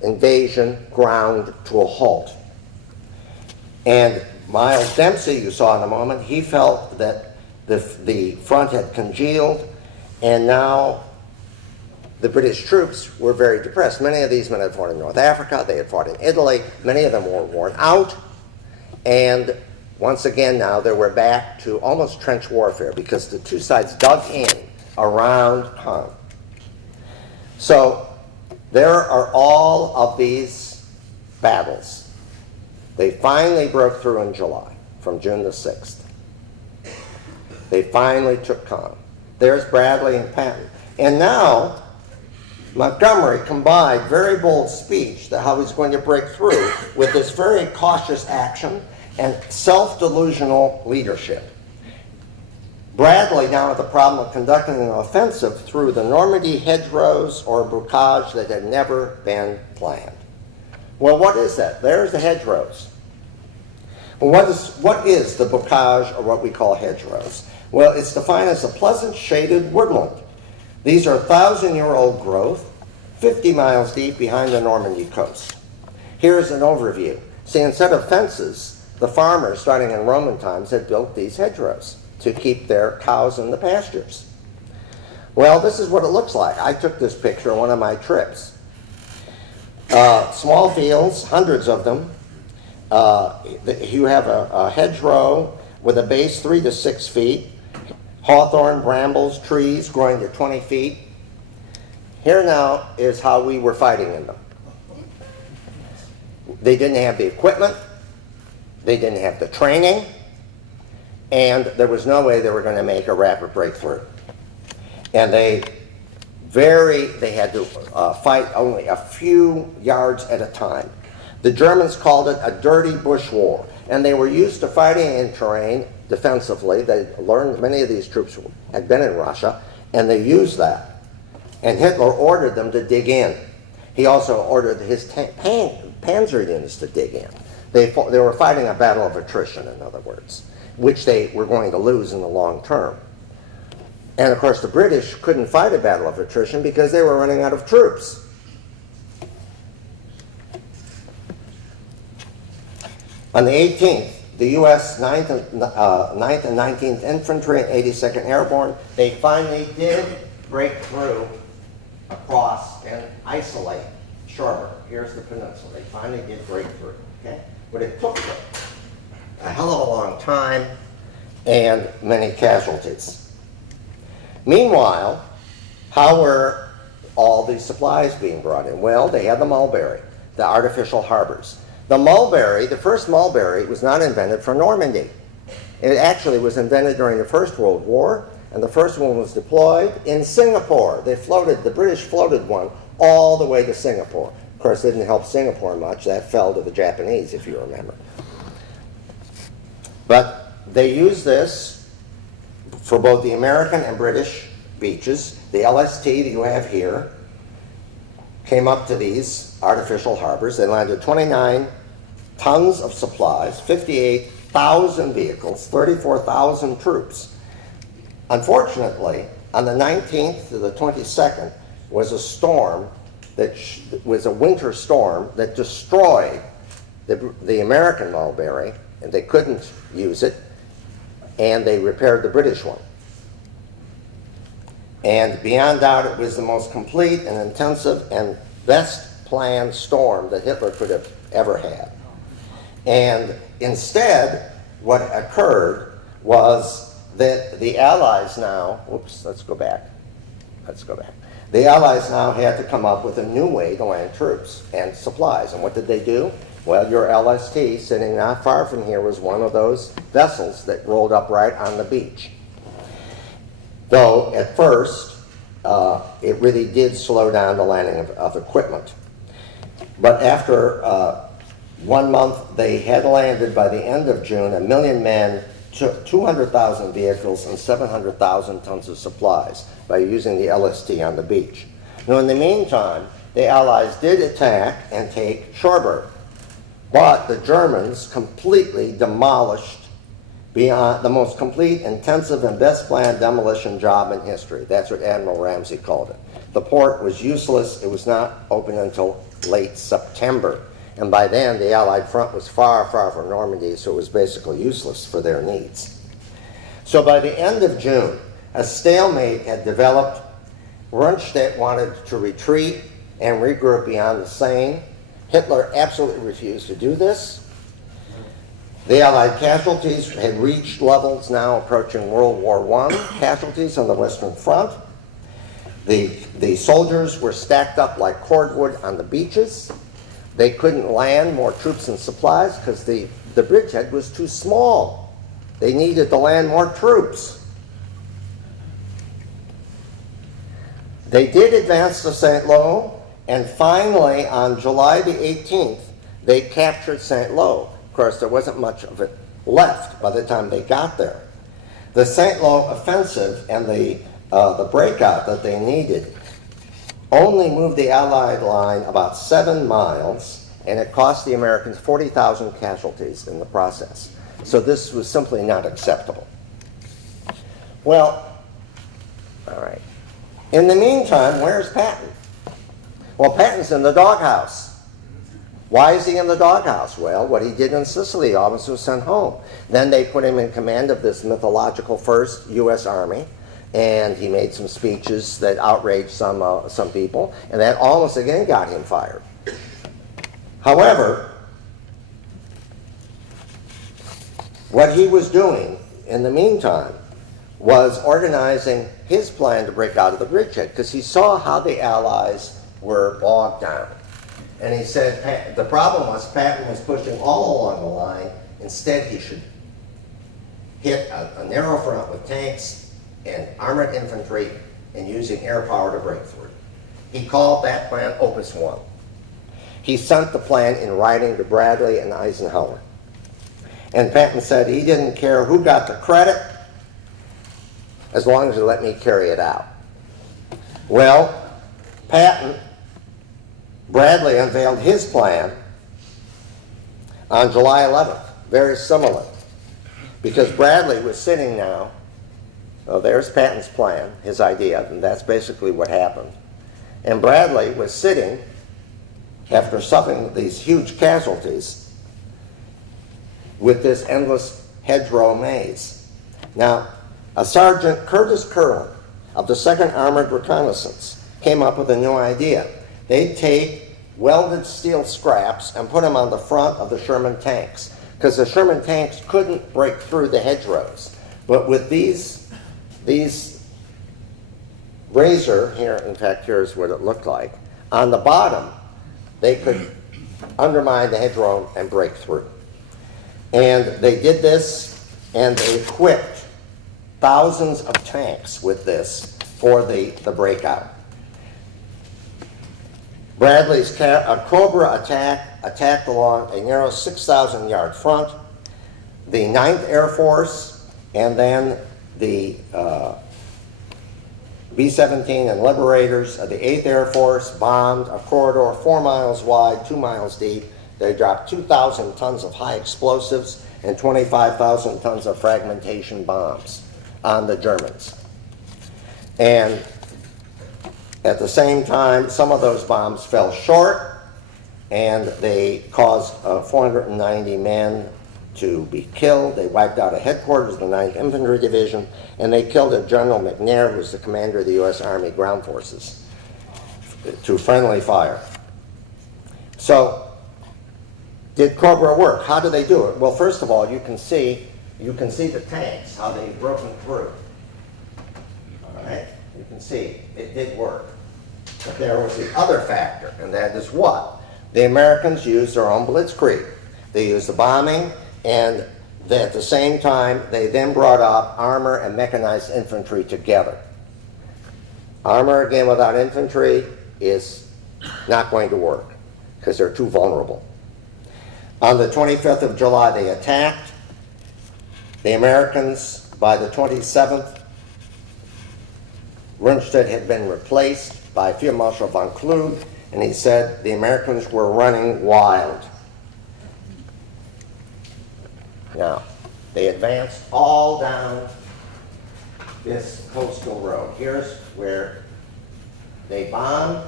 invasion ground to a halt. And Miles Dempsey, you saw in a moment, he felt that the front had congealed, and now the British troops were very depressed. Many of these men had fought in North Africa, they had fought in Italy, many of them were worn out, and once again now they were back to almost trench warfare because the two sides dug in around Caen. So there are all of these battles. They finally broke through in July, from June the 6th. They finally took Caen. There's Bradley and Patton. And now Montgomery combined very bold speech that how he's going to break through with this very cautious action and self-delusional leadership. Bradley now had the problem of conducting an offensive through the Normandy hedgerows or bocage that had never been planned. Well, what is that? There's the hedgerows. Well, what is the bocage, or what we call hedgerows? Well, it's defined as a pleasant shaded woodland. These are 1,000-year-old growth, 50 miles deep behind the Normandy coast. Here's an overview. See, instead of fences, the farmers, starting in Roman times, had built these hedgerows to keep their cows in the pastures. Well, this is what it looks like. I took this picture on one of my trips. Small fields, hundreds of them. You have a hedgerow with a base 3 to 6 feet, hawthorn, brambles, trees growing to 20 feet. Here now is how we were fighting in them. They didn't have the equipment, they didn't have the training, and there was no way they were going to make a rapid breakthrough. And they had to fight only a few yards at a time. The Germans called it a dirty bush war, and they were used to fighting in terrain defensively. They learned, many of these troops had been in Russia, and they used that. And Hitler ordered them to dig in. He also ordered his panzer units to dig in. They were fighting a battle of attrition, in other words, which they were going to lose in the long term. And of course the British couldn't fight a battle of attrition because they were running out of troops. On the 18th, the U.S. 9th and 19th Infantry and 82nd Airborne, they finally did break through across and isolate Cherbourg. Here's the peninsula. They finally did break through. Okay? But it took them a hell of a long time and many casualties. Meanwhile, how were all these supplies being brought in? Well, they had the Mulberry, the artificial harbors. The Mulberry, the first Mulberry, was not invented for Normandy. It actually was invented during the First World War, and the first one was deployed in Singapore. The British floated one all the way to Singapore. Of course, it didn't help Singapore much. That fell to the Japanese, if you remember. But they used this for both the American and British beaches. The LST that you have here came up to these artificial harbors. They landed 29 tons of supplies, 58,000 vehicles, 34,000 troops. Unfortunately, on the 19th to the 22nd was a storm that was a winter storm that destroyed the American Mulberry, and they couldn't use it, and they repaired the British one. And beyond doubt, it was the most complete and intensive and best planned storm that Hitler could have ever had. And instead, what occurred was that the Allies now, let's go back. The Allies now had to come up with a new way to land troops and supplies. And what did they do? Well, your LST, sitting not far from here, was one of those vessels that rolled up right on the beach. Though, at first, it really did slow down the landing of equipment. But after 1 month, they had landed, by the end of June, 1 million men, 200,000 vehicles, and 700,000 tons of supplies by using the LST on the beach. Now, in the meantime, the Allies did attack and take Cherbourg. But the Germans completely demolished, beyond the most complete, intensive, and best planned demolition job in history. That's what Admiral Ramsey called it. The port was useless. It was not open until late September. And by then, the Allied front was far, far from Normandy, so it was basically useless for their needs. So by the end of June, a stalemate had developed. Rundstedt wanted to retreat and regroup beyond the Seine. Hitler absolutely refused to do this. The Allied casualties had reached levels now approaching World War I casualties on the Western Front. The soldiers were stacked up like cordwood on the beaches. They couldn't land more troops and supplies because the bridgehead was too small. They needed to land more troops. They did advance to St. Lo, and finally, on July the 18th, they captured St. Lo. Of course, there wasn't much of it left by the time they got there. The St. Lo offensive and the breakout that they needed only moved the Allied line about 7 miles, and it cost the Americans 40,000 casualties in the process. So this was simply not acceptable. Well, all right. In the meantime, where's Patton? Well, Patton's in the doghouse. Why is he in the doghouse? Well, what he did in Sicily, always was sent home. Then they put him in command of this mythological 1st U.S. Army, and he made some speeches that outraged some people, and that almost again got him fired. However, what he was doing in the meantime was organizing his plan to break out of the bridgehead, because he saw how the Allies were bogged down. And he said the problem was Patton was pushing all along the line. Instead, he should hit a narrow front with tanks and armored infantry and using air power to break through. He called that plan Opus 1. He sent the plan in writing to Bradley and Eisenhower. And Patton said he didn't care who got the credit as long as they let me carry it out. Well, Bradley unveiled his plan on July 11th, very similar, because Bradley was sitting now, there's Patton's plan, his idea, and that's basically what happened. And Bradley was sitting, after suffering these huge casualties, with this endless hedgerow maze. Now, a Sergeant Curtis Curlin of the 2nd Armored Reconnaissance came up with a new idea. They'd take welded steel scraps and put them on the front of the Sherman tanks, because the Sherman tanks couldn't break through the hedgerows. But with these razor, here, in fact, here's what it looked like, on the bottom, they could undermine the hedgerow and break through. And they did this, and they equipped thousands of tanks with this for the breakout. Bradley's Cobra attacked along a narrow 6,000-yard front. The 9th Air Force and then the B-17 and Liberators of the 8th Air Force bombed a corridor 4 miles wide, 2 miles deep. They dropped 2,000 tons of high explosives and 25,000 tons of fragmentation bombs on the Germans. And at the same time, some of those bombs fell short, and they caused 490 men to be killed. They wiped out a headquarters of the 9th Infantry Division, and they killed a General McNair, who was the commander of the U.S. Army Ground Forces, to friendly fire. So, did Cobra work? How did they do it? Well, first of all, you can see the tanks, how they've broken through. All right? You can see it did work. But there was the other factor, and that is what? The Americans used their own blitzkrieg. They used the bombing, and at the same time, they then brought up armor and mechanized infantry together. Armor, again, without infantry is not going to work, because they're too vulnerable. On the 25th of July, they attacked. The Americans, by the 27th, Rundstedt had been replaced by Field Marshal von Kluge, and he said the Americans were running wild. Now, they advanced all down this coastal road. Here's where they bombed,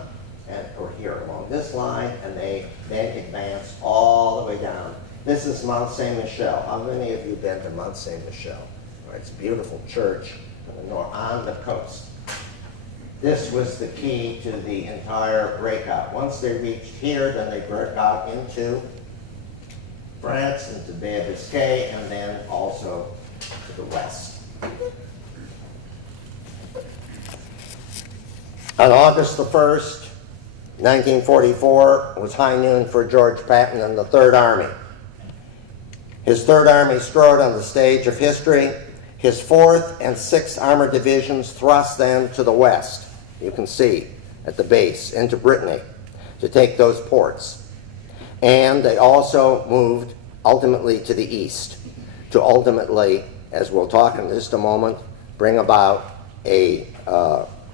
or here along this line, and they then advanced all the way down. This is Mount Saint Michel. How many of you have been to Mount Saint Michel? It's a beautiful church on the coast. This was the key to the entire breakout. Once they reached here, then they broke out into France, into Bay of Biscay, and then also to the west. On August the 1st, 1944, was high noon for George Patton and the Third Army. His Third Army strode on the stage of history. His 4th and 6th Armored Divisions thrust then to the west. you can see, at the base, into Brittany to take those ports. And they also moved ultimately to the east to ultimately, as we'll talk in just a moment, bring about a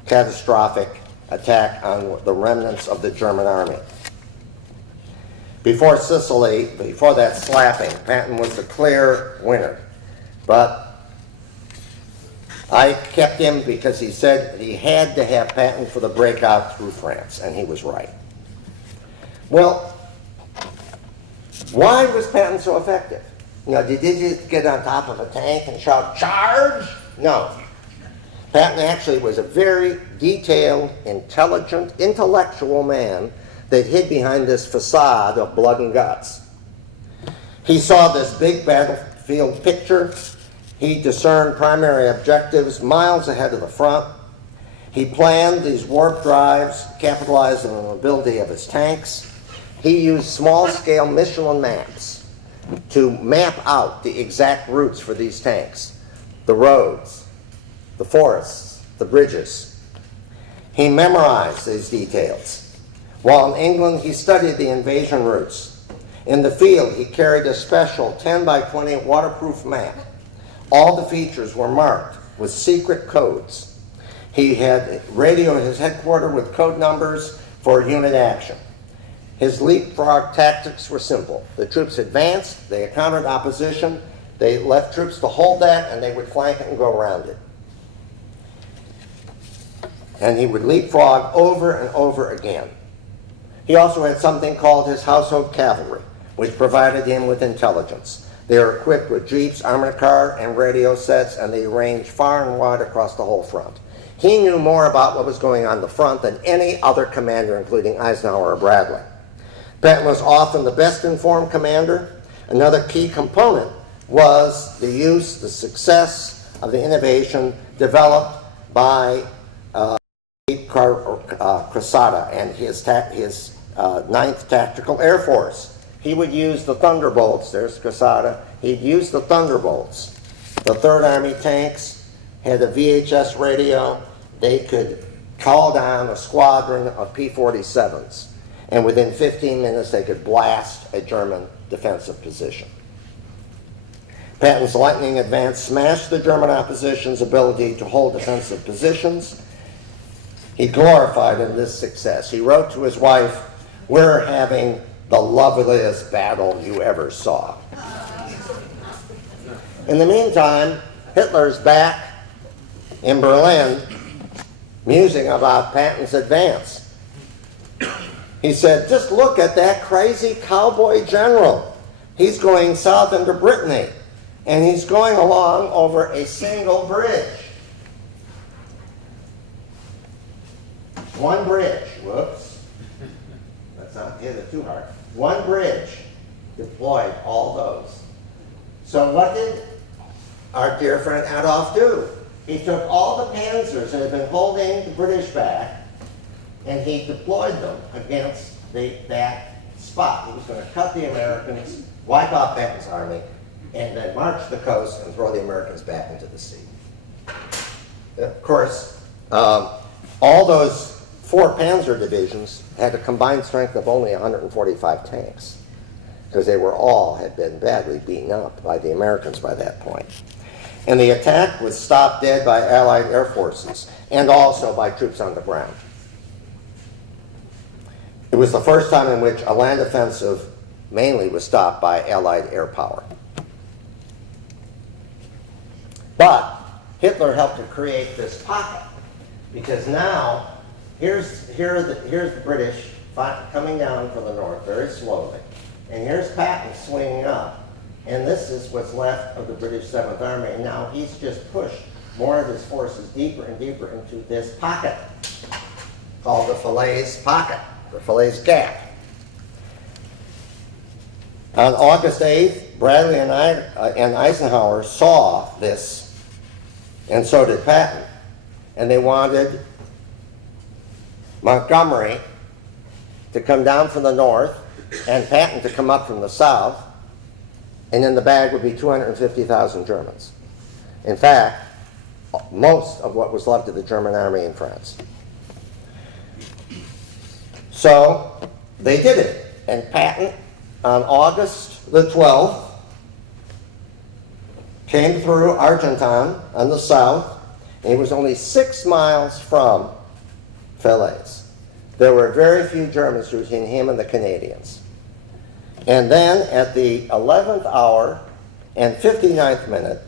catastrophic attack on the remnants of the German army. Before Sicily, before that slapping, Patton was the clear winner. But I kept him because he said he had to have Patton for the breakout through France, and he was right. Well, why was Patton so effective? Now, did he just get on top of a tank and shout, "Charge"? No. Patton actually was a very detailed, intelligent, intellectual man that hid behind this facade of blood and guts. He saw this big battlefield picture. He discerned primary objectives miles ahead of the front. He planned these warp drives, capitalized on the mobility of his tanks. He used small-scale Michelin maps to map out the exact routes for these tanks, the roads, the forests, the bridges. He memorized these details. While in England, he studied the invasion routes. In the field, he carried a special 10 by 20 waterproof map. All the features were marked with secret codes. He had radioed his headquarters with code numbers for unit action. His leapfrog tactics were simple. The troops advanced, they encountered opposition, they left troops to hold that, and they would flank it and go around it. And he would leapfrog over and over again. He also had something called his household cavalry, which provided him with intelligence. They were equipped with jeeps, armored car, and radio sets, and they ranged far and wide across the whole front. He knew more about what was going on the front than any other commander, including Eisenhower or Bradley. Patton was often the best informed commander. Another key component was the use, the success of the innovation developed by Great Crusade and his 9th Tactical Air Force. He would use the Thunderbolts. There's Crusade. He'd use the Thunderbolts. The 3rd Army tanks had a VHS radio. They could call down a squadron of P-47s. And within 15 minutes, they could blast a German defensive position. Patton's lightning advance smashed the German opposition's ability to hold defensive positions. He glorified in this success. He wrote to his wife, "We're having the loveliest battle you ever saw." In the meantime, Hitler's back in Berlin musing about Patton's advance. He said, "Just look at that crazy cowboy general. He's going south into Brittany, and he's going along over a single bridge." One bridge, whoops. Let's not hit it too hard. One bridge deployed all those. So what did our dear friend Adolf do? He took all the panzers that had been holding the British back, and he deployed them against that spot. He was going to cut the Americans, wipe out Patton's army, and then march the coast and throw the Americans back into the sea. Of course, all those 4 Panzer Divisions had a combined strength of only 145 tanks, because they had been badly beaten up by the Americans by that point. And the attack was stopped dead by Allied air forces and also by troops on the ground. It was the first time in which a land offensive mainly was stopped by Allied air power. But Hitler helped to create this pocket, because now here are the British coming down from the north very slowly, and here's Patton swinging up, and this is what's left of the British 7th Army, and now he's just pushed more of his forces deeper and deeper into this pocket called the Falaise pocket, the Falaise Gap. On August 8th, Bradley and Eisenhower saw this, and so did Patton, and they wanted Montgomery to come down from the north and Patton to come up from the south, and in the bag would be 250,000 Germans. In fact, most of what was left of the German army in France. So they did it. And Patton, on August the 12th, came through Argentina on the south, and he was only 6 miles from Falaise. There were very few Germans between him and the Canadians. And then at the 11th hour and 59th minute,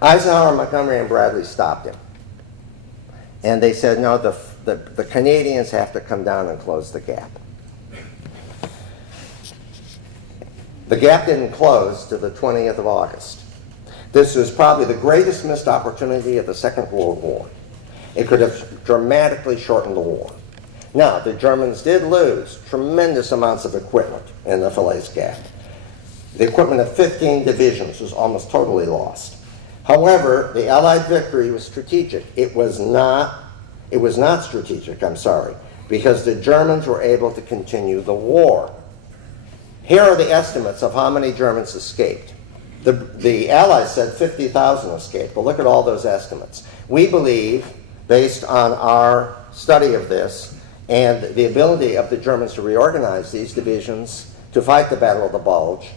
Eisenhower, Montgomery, and Bradley stopped him. And they said, no, the Canadians have to come down and close the gap. The gap didn't close to the 20th of August. This was probably the greatest missed opportunity of the Second World War. It could have dramatically shortened the war. Now, the Germans did lose tremendous amounts of equipment in the Falaise Gap. The equipment of 15 divisions was almost totally lost. However, the Allied victory was strategic. It was not strategic, because the Germans were able to continue the war. Here are the estimates of how many Germans escaped. The Allies said 50,000 escaped, but look at all those estimates. We believe, based on our study of this, and the ability of the Germans to reorganize these divisions to fight the Battle of the Bulge,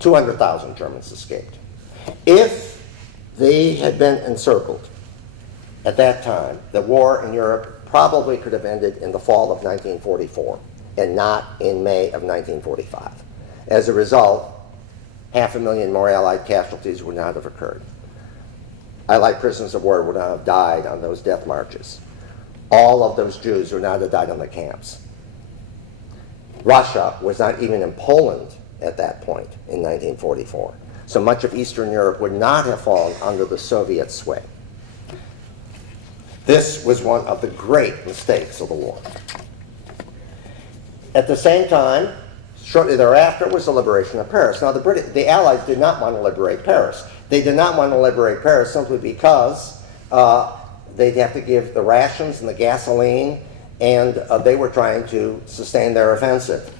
200,000 Germans escaped. If they had been encircled at that time, the war in Europe probably could have ended in the fall of 1944 and not in May of 1945. As a result, 500,000 more Allied casualties would not have occurred. Allied prisoners of war would not have died on those death marches. All of those Jews would not have died on the camps. Russia was not even in Poland at that point in 1944. So much of Eastern Europe would not have fallen under the Soviet sway. This was one of the great mistakes of the war. At the same time, shortly thereafter, was the liberation of Paris. Now, the Allies did not want to liberate Paris. They did not want to liberate Paris simply because they'd have to give the rations and the gasoline, and they were trying to sustain their offensive.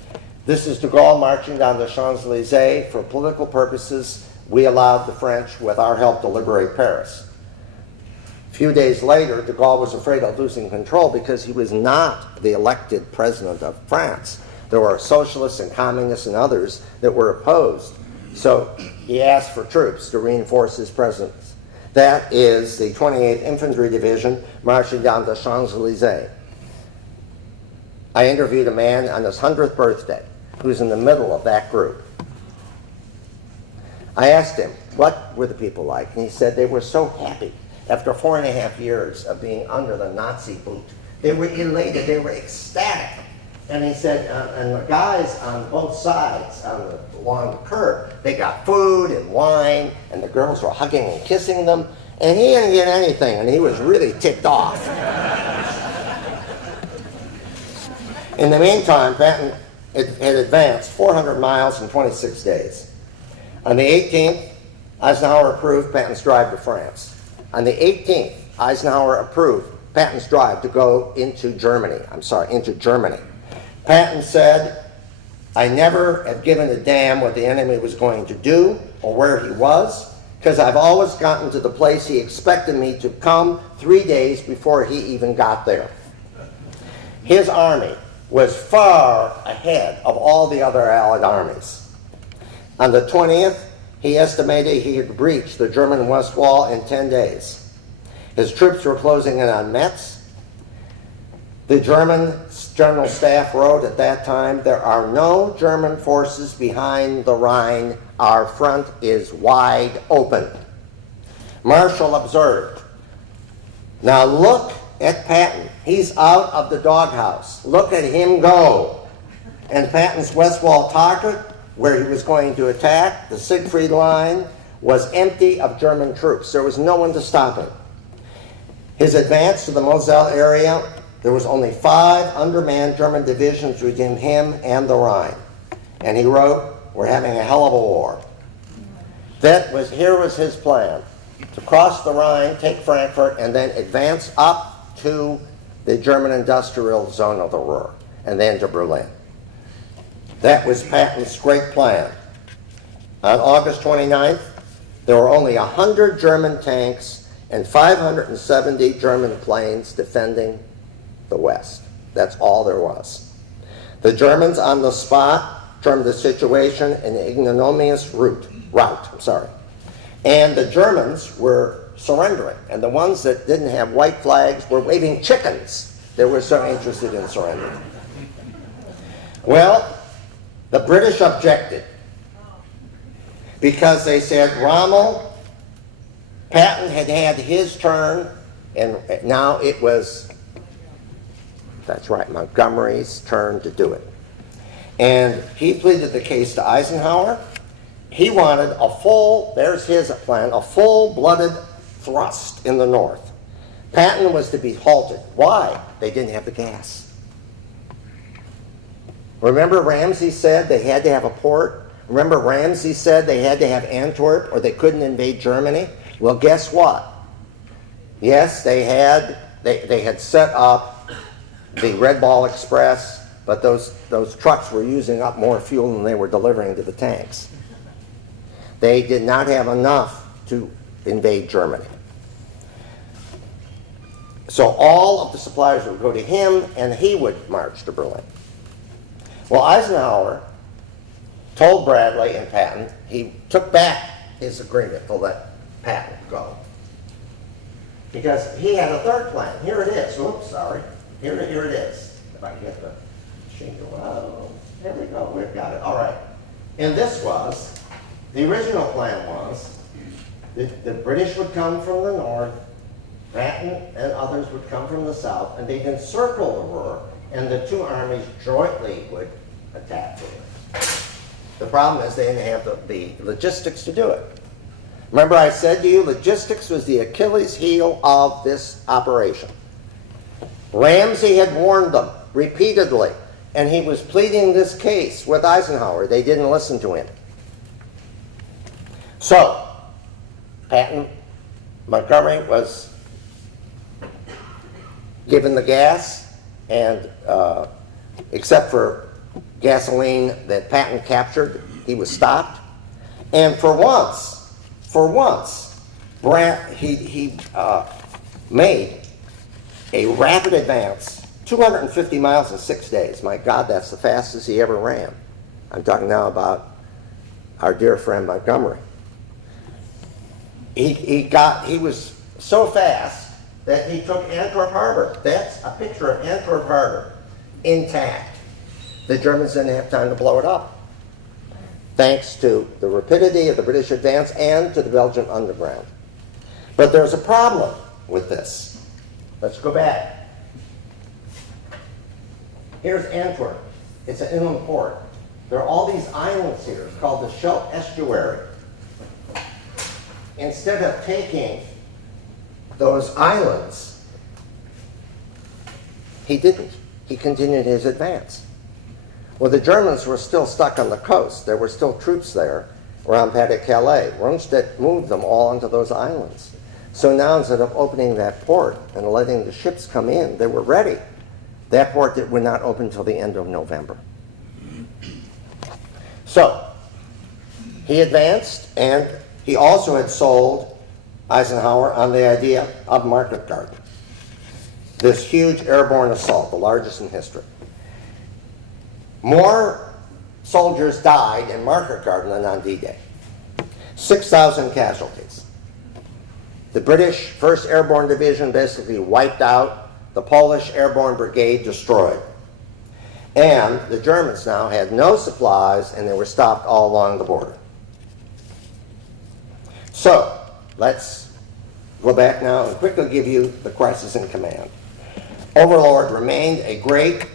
This is de Gaulle marching down the Champs-Élysées. For political purposes, we allowed the French, with our help, to liberate Paris. A few days later, de Gaulle was afraid of losing control because he was not the elected president of France. There were socialists and communists and others that were opposed. So he asked for troops to reinforce his presence. That is the 28th Infantry Division marching down the Champs-Élysées. I interviewed a man on his 100th birthday who was in the middle of that group. I asked him, what were the people like? And he said they were so happy after 4.5 years of being under the Nazi boot. They were elated, they were ecstatic. And he said, and the guys on both sides, along the curb, they got food and wine, and the girls were hugging and kissing them, and he didn't get anything, and he was really ticked off. In the meantime, Patton had advanced 400 miles in 26 days. On the 18th, Eisenhower approved Patton's drive to France. On the 18th, Eisenhower approved Patton's drive to go into Germany. Patton said, I never have given a damn what the enemy was going to do or where he was, because I've always gotten to the place he expected me to come 3 days before he even got there. His army was far ahead of all the other Allied armies. On the 20th, he estimated he had breached the German West Wall in 10 days. His troops were closing in on Metz. The German General Staff wrote at that time, there are no German forces behind the Rhine. Our front is wide open. Marshall observed, now look at Patton. He's out of the doghouse. Look at him go. And Patton's West Wall target, where he was going to attack, the Siegfried Line, was empty of German troops. There was no one to stop him. His advance to the Moselle area, there was only 5 undermanned German divisions between him and the Rhine. And he wrote, we're having a hell of a war. Here was his plan, to cross the Rhine, take Frankfurt, and then advance up to the German industrial zone of the Ruhr, and then to Berlin. That was Patton's great plan. On August 29th, there were only 100 German tanks and 570 German planes defending the West. That's all there was. The Germans on the spot termed the situation an ignominious rout. And the Germans were surrendering. And the ones that didn't have white flags were waving chickens. They were so interested in surrendering. Well, the British objected because they said Rommel, Patton had had his turn, and now it was, that's right, Montgomery's turn to do it. And he pleaded the case to Eisenhower. He wanted a full, there's his plan, a full-blooded thrust in the north. Patton was to be halted. Why? They didn't have the gas. Remember Ramsey said they had to have a port? Remember Ramsey said they had to have Antwerp or they couldn't invade Germany? Well, guess what? Yes, they had set up the Red Ball Express, but those trucks were using up more fuel than they were delivering to the tanks. They did not have enough to invade Germany. So all of the supplies would go to him, and he would march to Berlin. Well, Eisenhower told Bradley and Patton, he took back his agreement to let Patton go. Because he had a third plan. Here it is. Oops, sorry. Here it is. If I can get the sheet to, oh, there we go. We've got it. All right. And this was, the original plan was, the British would come from the north, Patton and others would come from the south, and they'd encircle the Ruhr, and the two armies jointly would attack the Ruhr. The problem is they didn't have the logistics to do it. Remember I said to you, logistics was the Achilles heel of this operation. Ramsey had warned them repeatedly, and he was pleading this case with Eisenhower. They didn't listen to him. So, Montgomery was given the gas, and except for gasoline that Patton captured, he was stopped. And for once, he made a rapid advance, 250 miles in 6 days. My God, that's the fastest he ever ran. I'm talking now about our dear friend Montgomery. He was so fast that he took Antwerp Harbor. That's a picture of Antwerp Harbor intact. The Germans didn't have time to blow it up, thanks to the rapidity of the British advance and to the Belgian underground. But there's a problem with this. Let's go back. Here's Antwerp. It's an inland port. There are all these islands here. It's called the Scheldt Estuary. Instead of taking those islands, he didn't. He continued his advance. Well, the Germans were still stuck on the coast. There were still troops there around Pas-de-Calais. Rundstedt moved them all onto those islands. So now instead of opening that port and letting the ships come in, they were ready. That port would not open until the end of November. So he advanced, and he also had sold Eisenhower on the idea of Market Garden, this huge airborne assault, the largest in history. More soldiers died in Market Garden than on D-Day. 6,000 casualties. The British 1st Airborne Division basically wiped out, the Polish Airborne Brigade destroyed. And the Germans now had no supplies, and they were stopped all along the border. So, let's go back now and quickly give you the crisis in command. Overlord remained a great,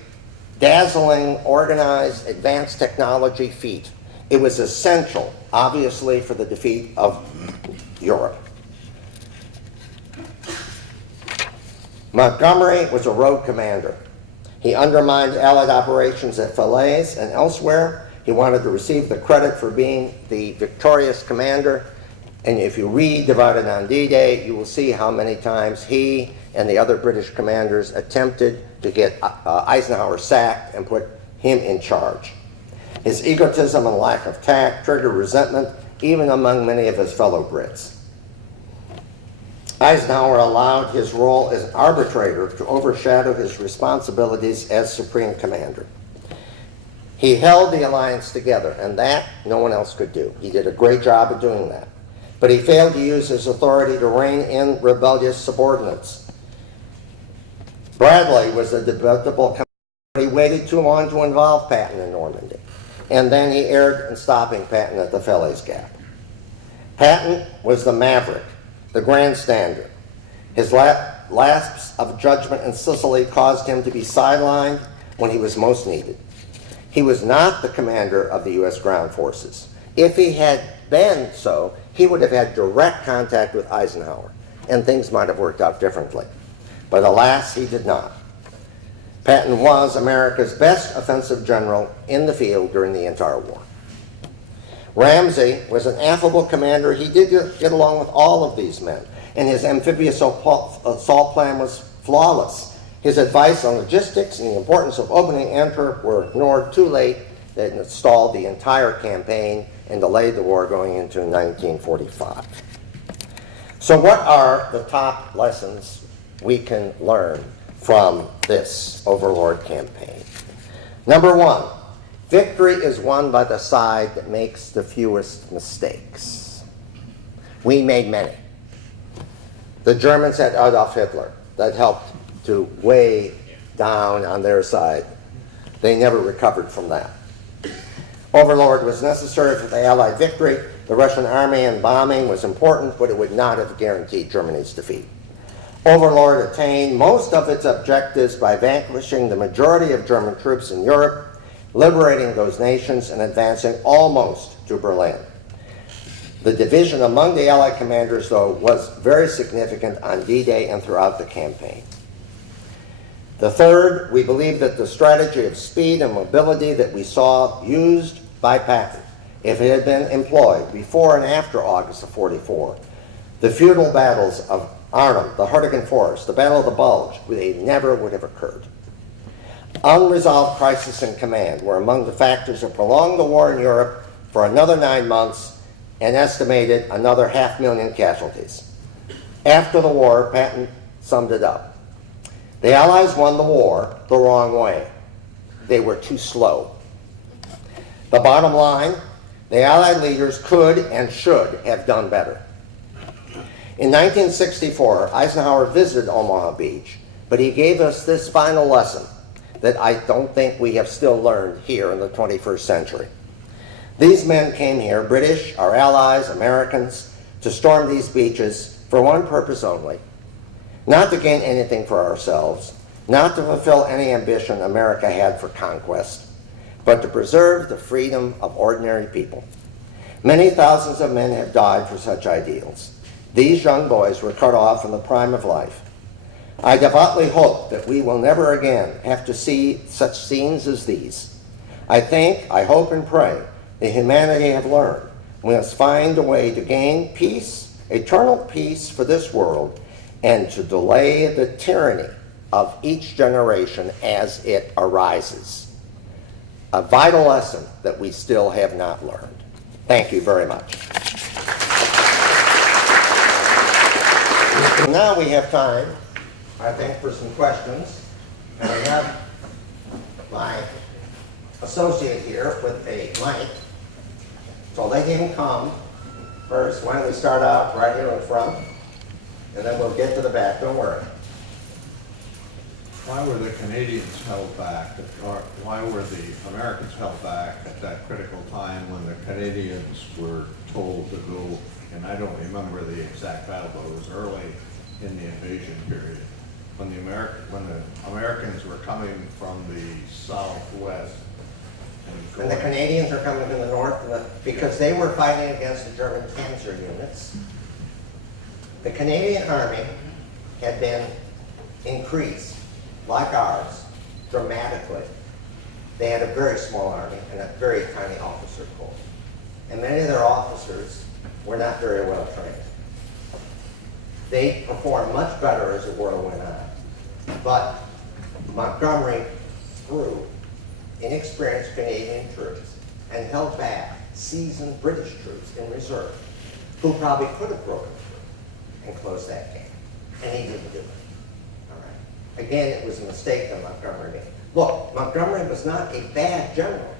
dazzling, organized, advanced technology feat. It was essential, obviously, for the defeat of Europe. Montgomery was a rogue commander. He undermined Allied operations at Falaise and elsewhere. He wanted to receive the credit for being the victorious commander. And if you read Divided on D-Day, you will see how many times he and the other British commanders attempted to get Eisenhower sacked and put him in charge. His egotism and lack of tact triggered resentment even among many of his fellow Brits. Eisenhower allowed his role as arbitrator to overshadow his responsibilities as Supreme Commander. He held the alliance together, and that no one else could do. He did a great job of doing that. But he failed to use his authority to rein in rebellious subordinates. Bradley was a debatable commander, but he waited too long to involve Patton in Normandy. And then he erred in stopping Patton at the Falaise Gap. Patton was the maverick, the grandstander. His lapse of judgment in Sicily caused him to be sidelined when he was most needed. He was not the commander of the U.S. ground forces. If he had been so, he would have had direct contact with Eisenhower, and things might have worked out differently. But alas, he did not. Patton was America's best offensive general in the field during the entire war. Ramsey was an affable commander. He did get along with all of these men, and his amphibious assault plan was flawless. His advice on logistics and the importance of opening Antwerp were ignored too late. That installed the entire campaign and delayed the war going into 1945. So what are the top lessons we can learn from this Overlord campaign? Number one, victory is won by the side that makes the fewest mistakes. We made many. The Germans had Adolf Hitler. That helped to weigh down on their side. They never recovered from that. Overlord was necessary for the Allied victory. The Russian army and bombing was important, but it would not have guaranteed Germany's defeat. Overlord attained most of its objectives by vanquishing the majority of German troops in Europe, liberating those nations, and advancing almost to Berlin. The division among the Allied commanders, though, was very significant on D-Day and throughout the campaign. The third, we believe that the strategy of speed and mobility that we saw used by Patton, if it had been employed before and after August of '44, the feudal battles of Arnhem, the Hardigan Forest, the Battle of the Bulge, they never would have occurred. Unresolved crisis in command were among the factors that prolonged the war in Europe for another 9 months and estimated another 500,000 casualties. After the war, Patton summed it up. The Allies won the war the wrong way. They were too slow. The bottom line, the Allied leaders could and should have done better. In 1964, Eisenhower visited Omaha Beach, but he gave us this final lesson that I don't think we have still learned here in the 21st century. These men came here, British, our allies, Americans, to storm these beaches for one purpose only: not to gain anything for ourselves, not to fulfill any ambition America had for conquest, but to preserve the freedom of ordinary people. Many thousands of men have died for such ideals. These young boys were cut off in the prime of life. I devoutly hope that we will never again have to see such scenes as these. I think, I hope and pray that humanity have learned we must find a way to gain peace, eternal peace for this world, and to delay the tyranny of each generation as it arises. A vital lesson that we still have not learned. Thank you very much. Now we have time, I think, for some questions. And I have my associate here with a mic. So let him come first. Why don't we start out right here in front, and then we'll get to the back. Don't worry. Why were the Canadians held back, or why were the Americans held back at that critical time when the Canadians were told to go, and I don't remember the exact battle, but it was early in the invasion period, when the Americans were coming from the southwest. And the Canadians are coming from the north because they were fighting against the German panzer units. The Canadian Army had been increased, like ours, dramatically. They had a very small army and a very tiny officer corps. And many of their officers were not very well trained. They performed much better as the war went on. But Montgomery threw inexperienced Canadian troops and held back seasoned British troops in reserve, who probably could have broken through. and close that gap. And he didn't do it. All right. Again, it was a mistake that Montgomery made. Look, Montgomery was not a bad general.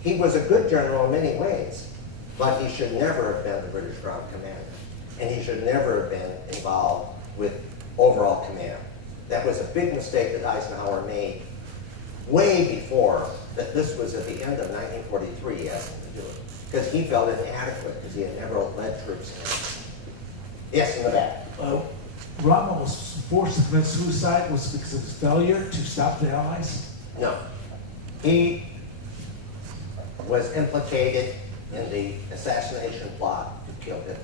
He was a good general in many ways, but he should never have been the British ground commander. And he should never have been involved with overall command. That was a big mistake that Eisenhower made way before that. This was at the end of 1943 he asked him to do it, because he felt inadequate because he had never led troops. Yes, in the back. Rama was forced to commit suicide was because of his failure to stop the Allies? No. He was implicated in the assassination plot to kill Hitler.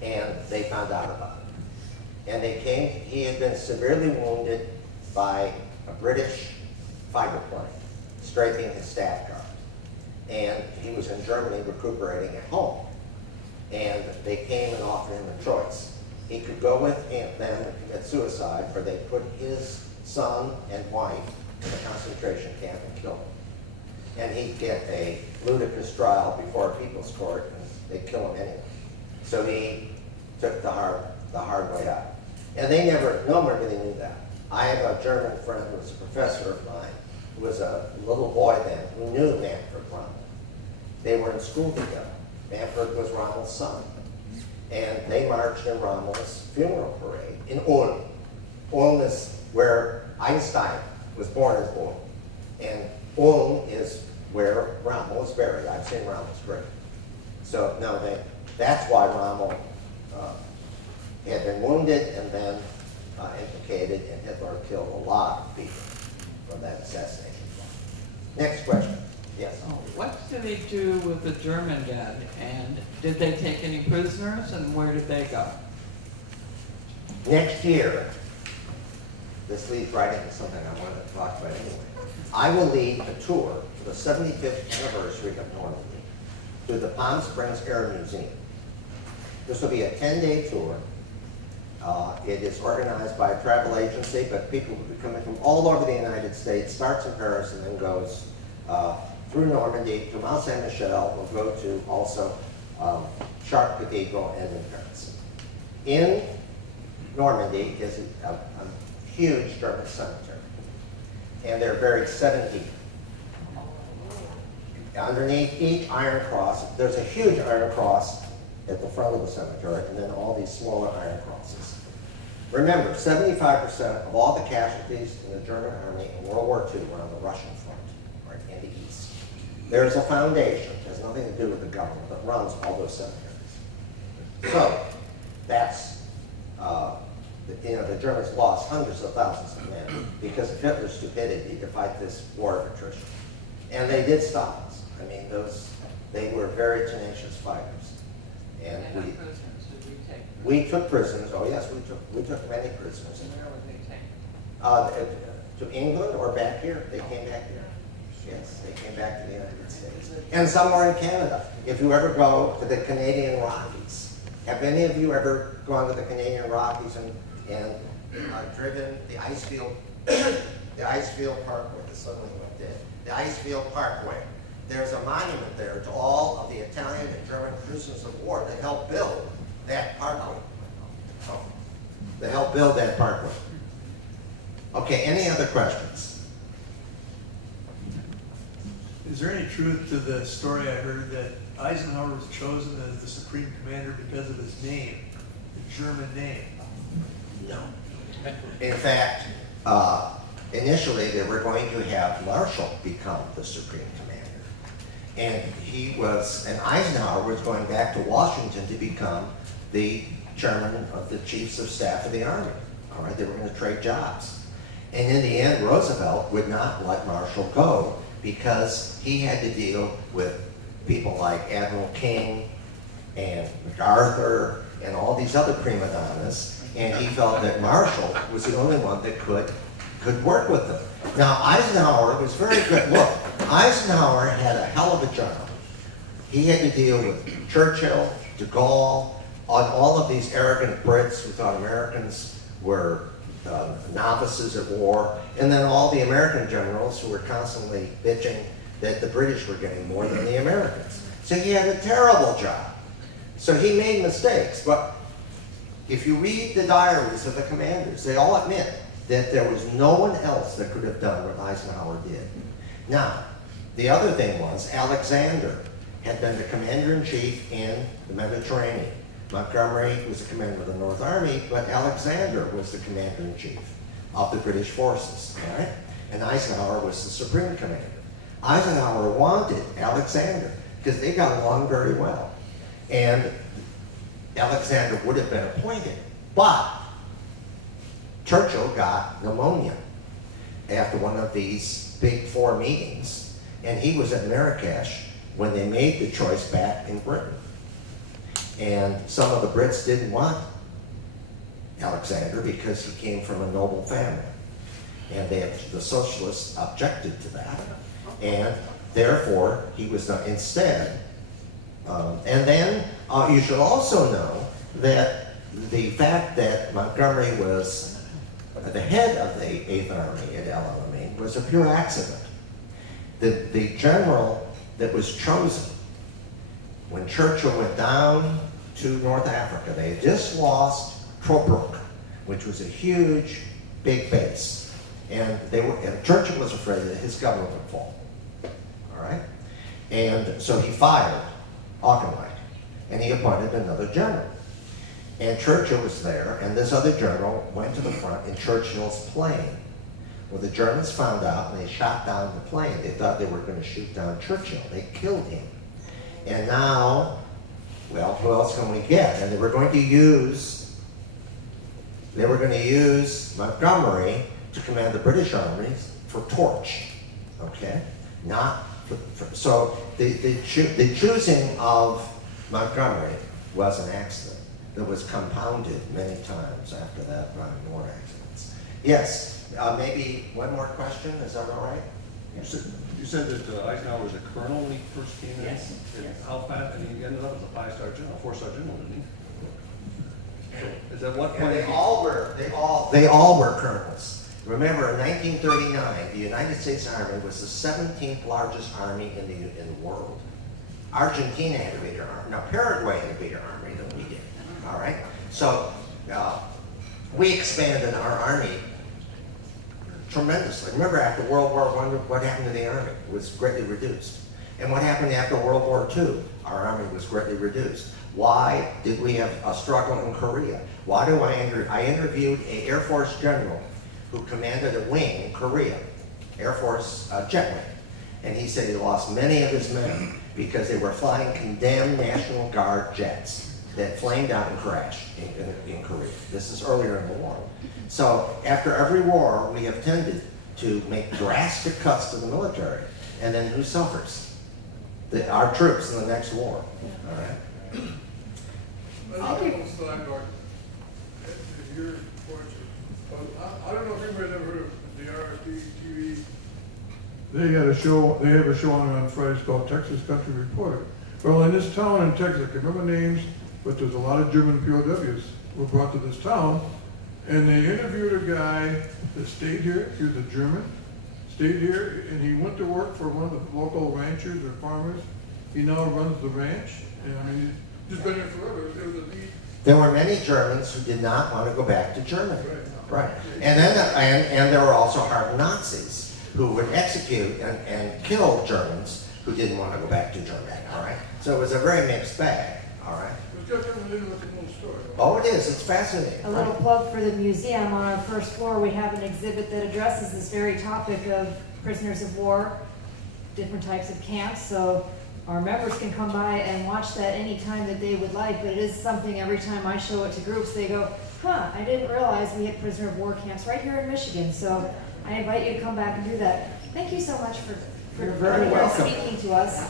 And they found out about it. And they came, he had been severely wounded by a British fighter plane, strafing his staff guard. And he was in Germany recuperating at home. And they came and offered him a choice. He could go with them and commit suicide, or they put his son and wife in a concentration camp and kill him. And he'd get a ludicrous trial before a people's court, and they'd kill him anyway. So he took the hard way out. And they never, no one really knew that. I have a German friend who was a professor of mine, who was a little boy then, who knew Manfred Rama. They were in school together. Manfred was Romel's son. And they marched in Romel's funeral parade in Ulm. Ulm is where Einstein was born in Ulm. And Ulm is where Rommel was buried. I've seen Rommel's grave. So, no, that's why Rommel had been wounded and then implicated, and Hitler killed a lot of people from that assassination plot. Next question. Yes. What did they do with the German dead, and did they take any prisoners, and where did they go? Next year, this leads right into something I wanted to talk about anyway. I will lead a tour for the 75th anniversary of Normandy to the Palm Springs Air Museum. This will be a 10-day tour. It is organized by a travel agency, but people will be coming from all over the United States, starts in Paris and then goes through Normandy to Mont Saint-Michel. We'll go to also Chartres Cathedral and in Paris. In Normandy is a huge German cemetery, and they're buried 7 deep. Underneath each Iron Cross, there's a huge Iron Cross at the front of the cemetery, and then all these smaller Iron Crosses. Remember, 75% of all the casualties in the German army in World War II were on the Russian front, right in the east. There's a foundation, it has nothing to do with the government, that runs all those cemeteries. So, that's, the Germans lost hundreds of thousands of men because of Hitler's stupidity to fight this war of attrition. And they did stop us. I mean, they were very tenacious fighters. And we took prisoners. Oh yes, we took many prisoners. And where would they take? To England or back here. They came back here. Yes, they came back to the United States. And some were in Canada. If you ever go to the Canadian Rockies, have any of you ever gone to the Canadian Rockies and driven the Icefield, the Icefield Parkway? This suddenly went dead. The Icefield Parkway. There's a monument there to all of the Italian and German prisoners of war that helped build that parkway. Oh, that helped build that parkway. Okay, any other questions? Is there any truth to the story I heard that Eisenhower was chosen as the supreme commander because of his name, the German name? No. In fact, initially they were going to have Marshall become the supreme commander. And Eisenhower was going back to Washington to become the chairman of the chiefs of staff of the army. All right, they were going to trade jobs. And in the end, Roosevelt would not let Marshall go because he had to deal with people like Admiral King and MacArthur and all these other prima donnas. And he felt that Marshall was the only one that could work with them. Now, Eisenhower was very good. Look, Eisenhower had a hell of a job. He had to deal with Churchill, de Gaulle, all of these arrogant Brits who thought Americans were novices at war, and then all the American generals who were constantly bitching that the British were getting more than the Americans. So he had a terrible job. So he made mistakes, but If you read the diaries of the commanders, they all admit that there was no one else that could have done what Eisenhower did. Now, the other thing was Alexander had been the commander-in-chief in the Mediterranean. Montgomery was the commander of the North Army, but Alexander was the commander-in-chief of the British forces, all right? And Eisenhower was the supreme commander. Eisenhower wanted Alexander because they got along very well. And Alexander would have been appointed, but Churchill got pneumonia after one of these big four meetings, and he was at Marrakesh when they made the choice back in Britain. And some of the Brits didn't want Alexander because he came from a noble family. And the socialists objected to that. And therefore, he was not instead. And then you should also know that the fact that Montgomery was the head of the 8th Army at El Alamein was a pure accident. The general that was chosen when Churchill went down to North Africa, they had just lost Tobruk, which was a huge, big base. And Churchill was afraid that his government would fall. All right? And so he fired Auchinleck, and he appointed another general. And Churchill was there, and this other general went to the front in Churchill's plane. Well, the Germans found out, and they shot down the plane. They thought they were going to shoot down Churchill. They killed him. And now, well, who else can we get? And they were going to use Montgomery to command the British armies for Torch, okay? Not so the choosing of Montgomery was an accident that was compounded many times after that by more accidents. Yes, maybe one more question, is that all right? You said that Eisenhower was a colonel when he first came in? Yes, And yes. how fast, and he ended up as a 5-star general, 4-star general, didn't he? So, is that what Yeah, point? they all were colonels. Remember, in 1939, the United States Army was the 17th largest army in the world. Argentina had a bigger army. Now, Paraguay had a bigger army than we did. All right? So, we expanded our army tremendously. Remember, after World War I, what happened to the army? It was greatly reduced. And what happened after World War II? Our army was greatly reduced. Why did we have a struggle in Korea? Why do I interviewed an Air Force general who commanded a wing in Korea, Air Force jet wing. And he said he lost many of his men because they were flying condemned National Guard jets that flamed out and crashed in Korea. This is earlier in the war. So after every war, we have tended to make drastic cuts to the military. And then who suffers? Our troops in the next war. All right? I don't know if anybody's ever heard of the RSD TV. They have a show on Fridays called Texas Country Reporter. Well, in this town in Texas, I can remember names, but there's a lot of German POWs were brought to this town, and they interviewed a guy that stayed here. He was a German, stayed here, and he went to work for one of the local ranchers or farmers. He now runs the ranch, and I mean, he's just been here forever. It was a lead. There were many Germans who did not want to go back to Germany. Right. And then and there were also hard Nazis who would execute and kill Germans who didn't want to go back to Germany. All right. So it was a very mixed bag. All right. It's got kind of an interesting little story. Oh, it is. It's fascinating. A little plug for the museum. On our first floor, we have an exhibit that addresses this very topic of prisoners of war, different types of camps. So our members can come by and watch that any time that they would like, but it is something every time I show it to groups, they go, huh, I didn't realize we had prisoner of war camps right here in Michigan. So I invite you to come back and do that. Thank you so much for You're very welcome. speaking to us.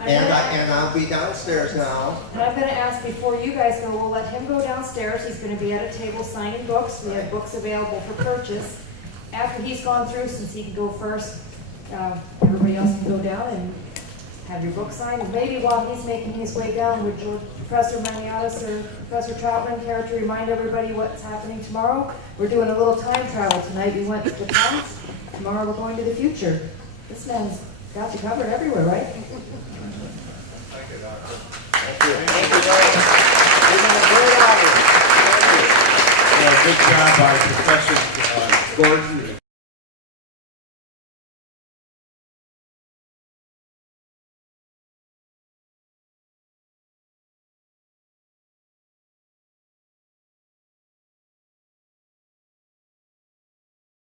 And I'll be downstairs now. And I'm going to ask, before you guys go, we'll let him go downstairs. He's going to be at a table signing books. We have books available for purchase. After he's gone through, since he can go first, everybody else can go down and have your book signed. And maybe while he's making his way down, would Professor Maniatis or Professor Troutman care to remind everybody what's happening tomorrow? We're doing a little time travel tonight. We went to the past. Tomorrow we're going to the future. This man's got you covered everywhere, right? Thank you very much. We've got a great audience. Thank you. Professor Gordon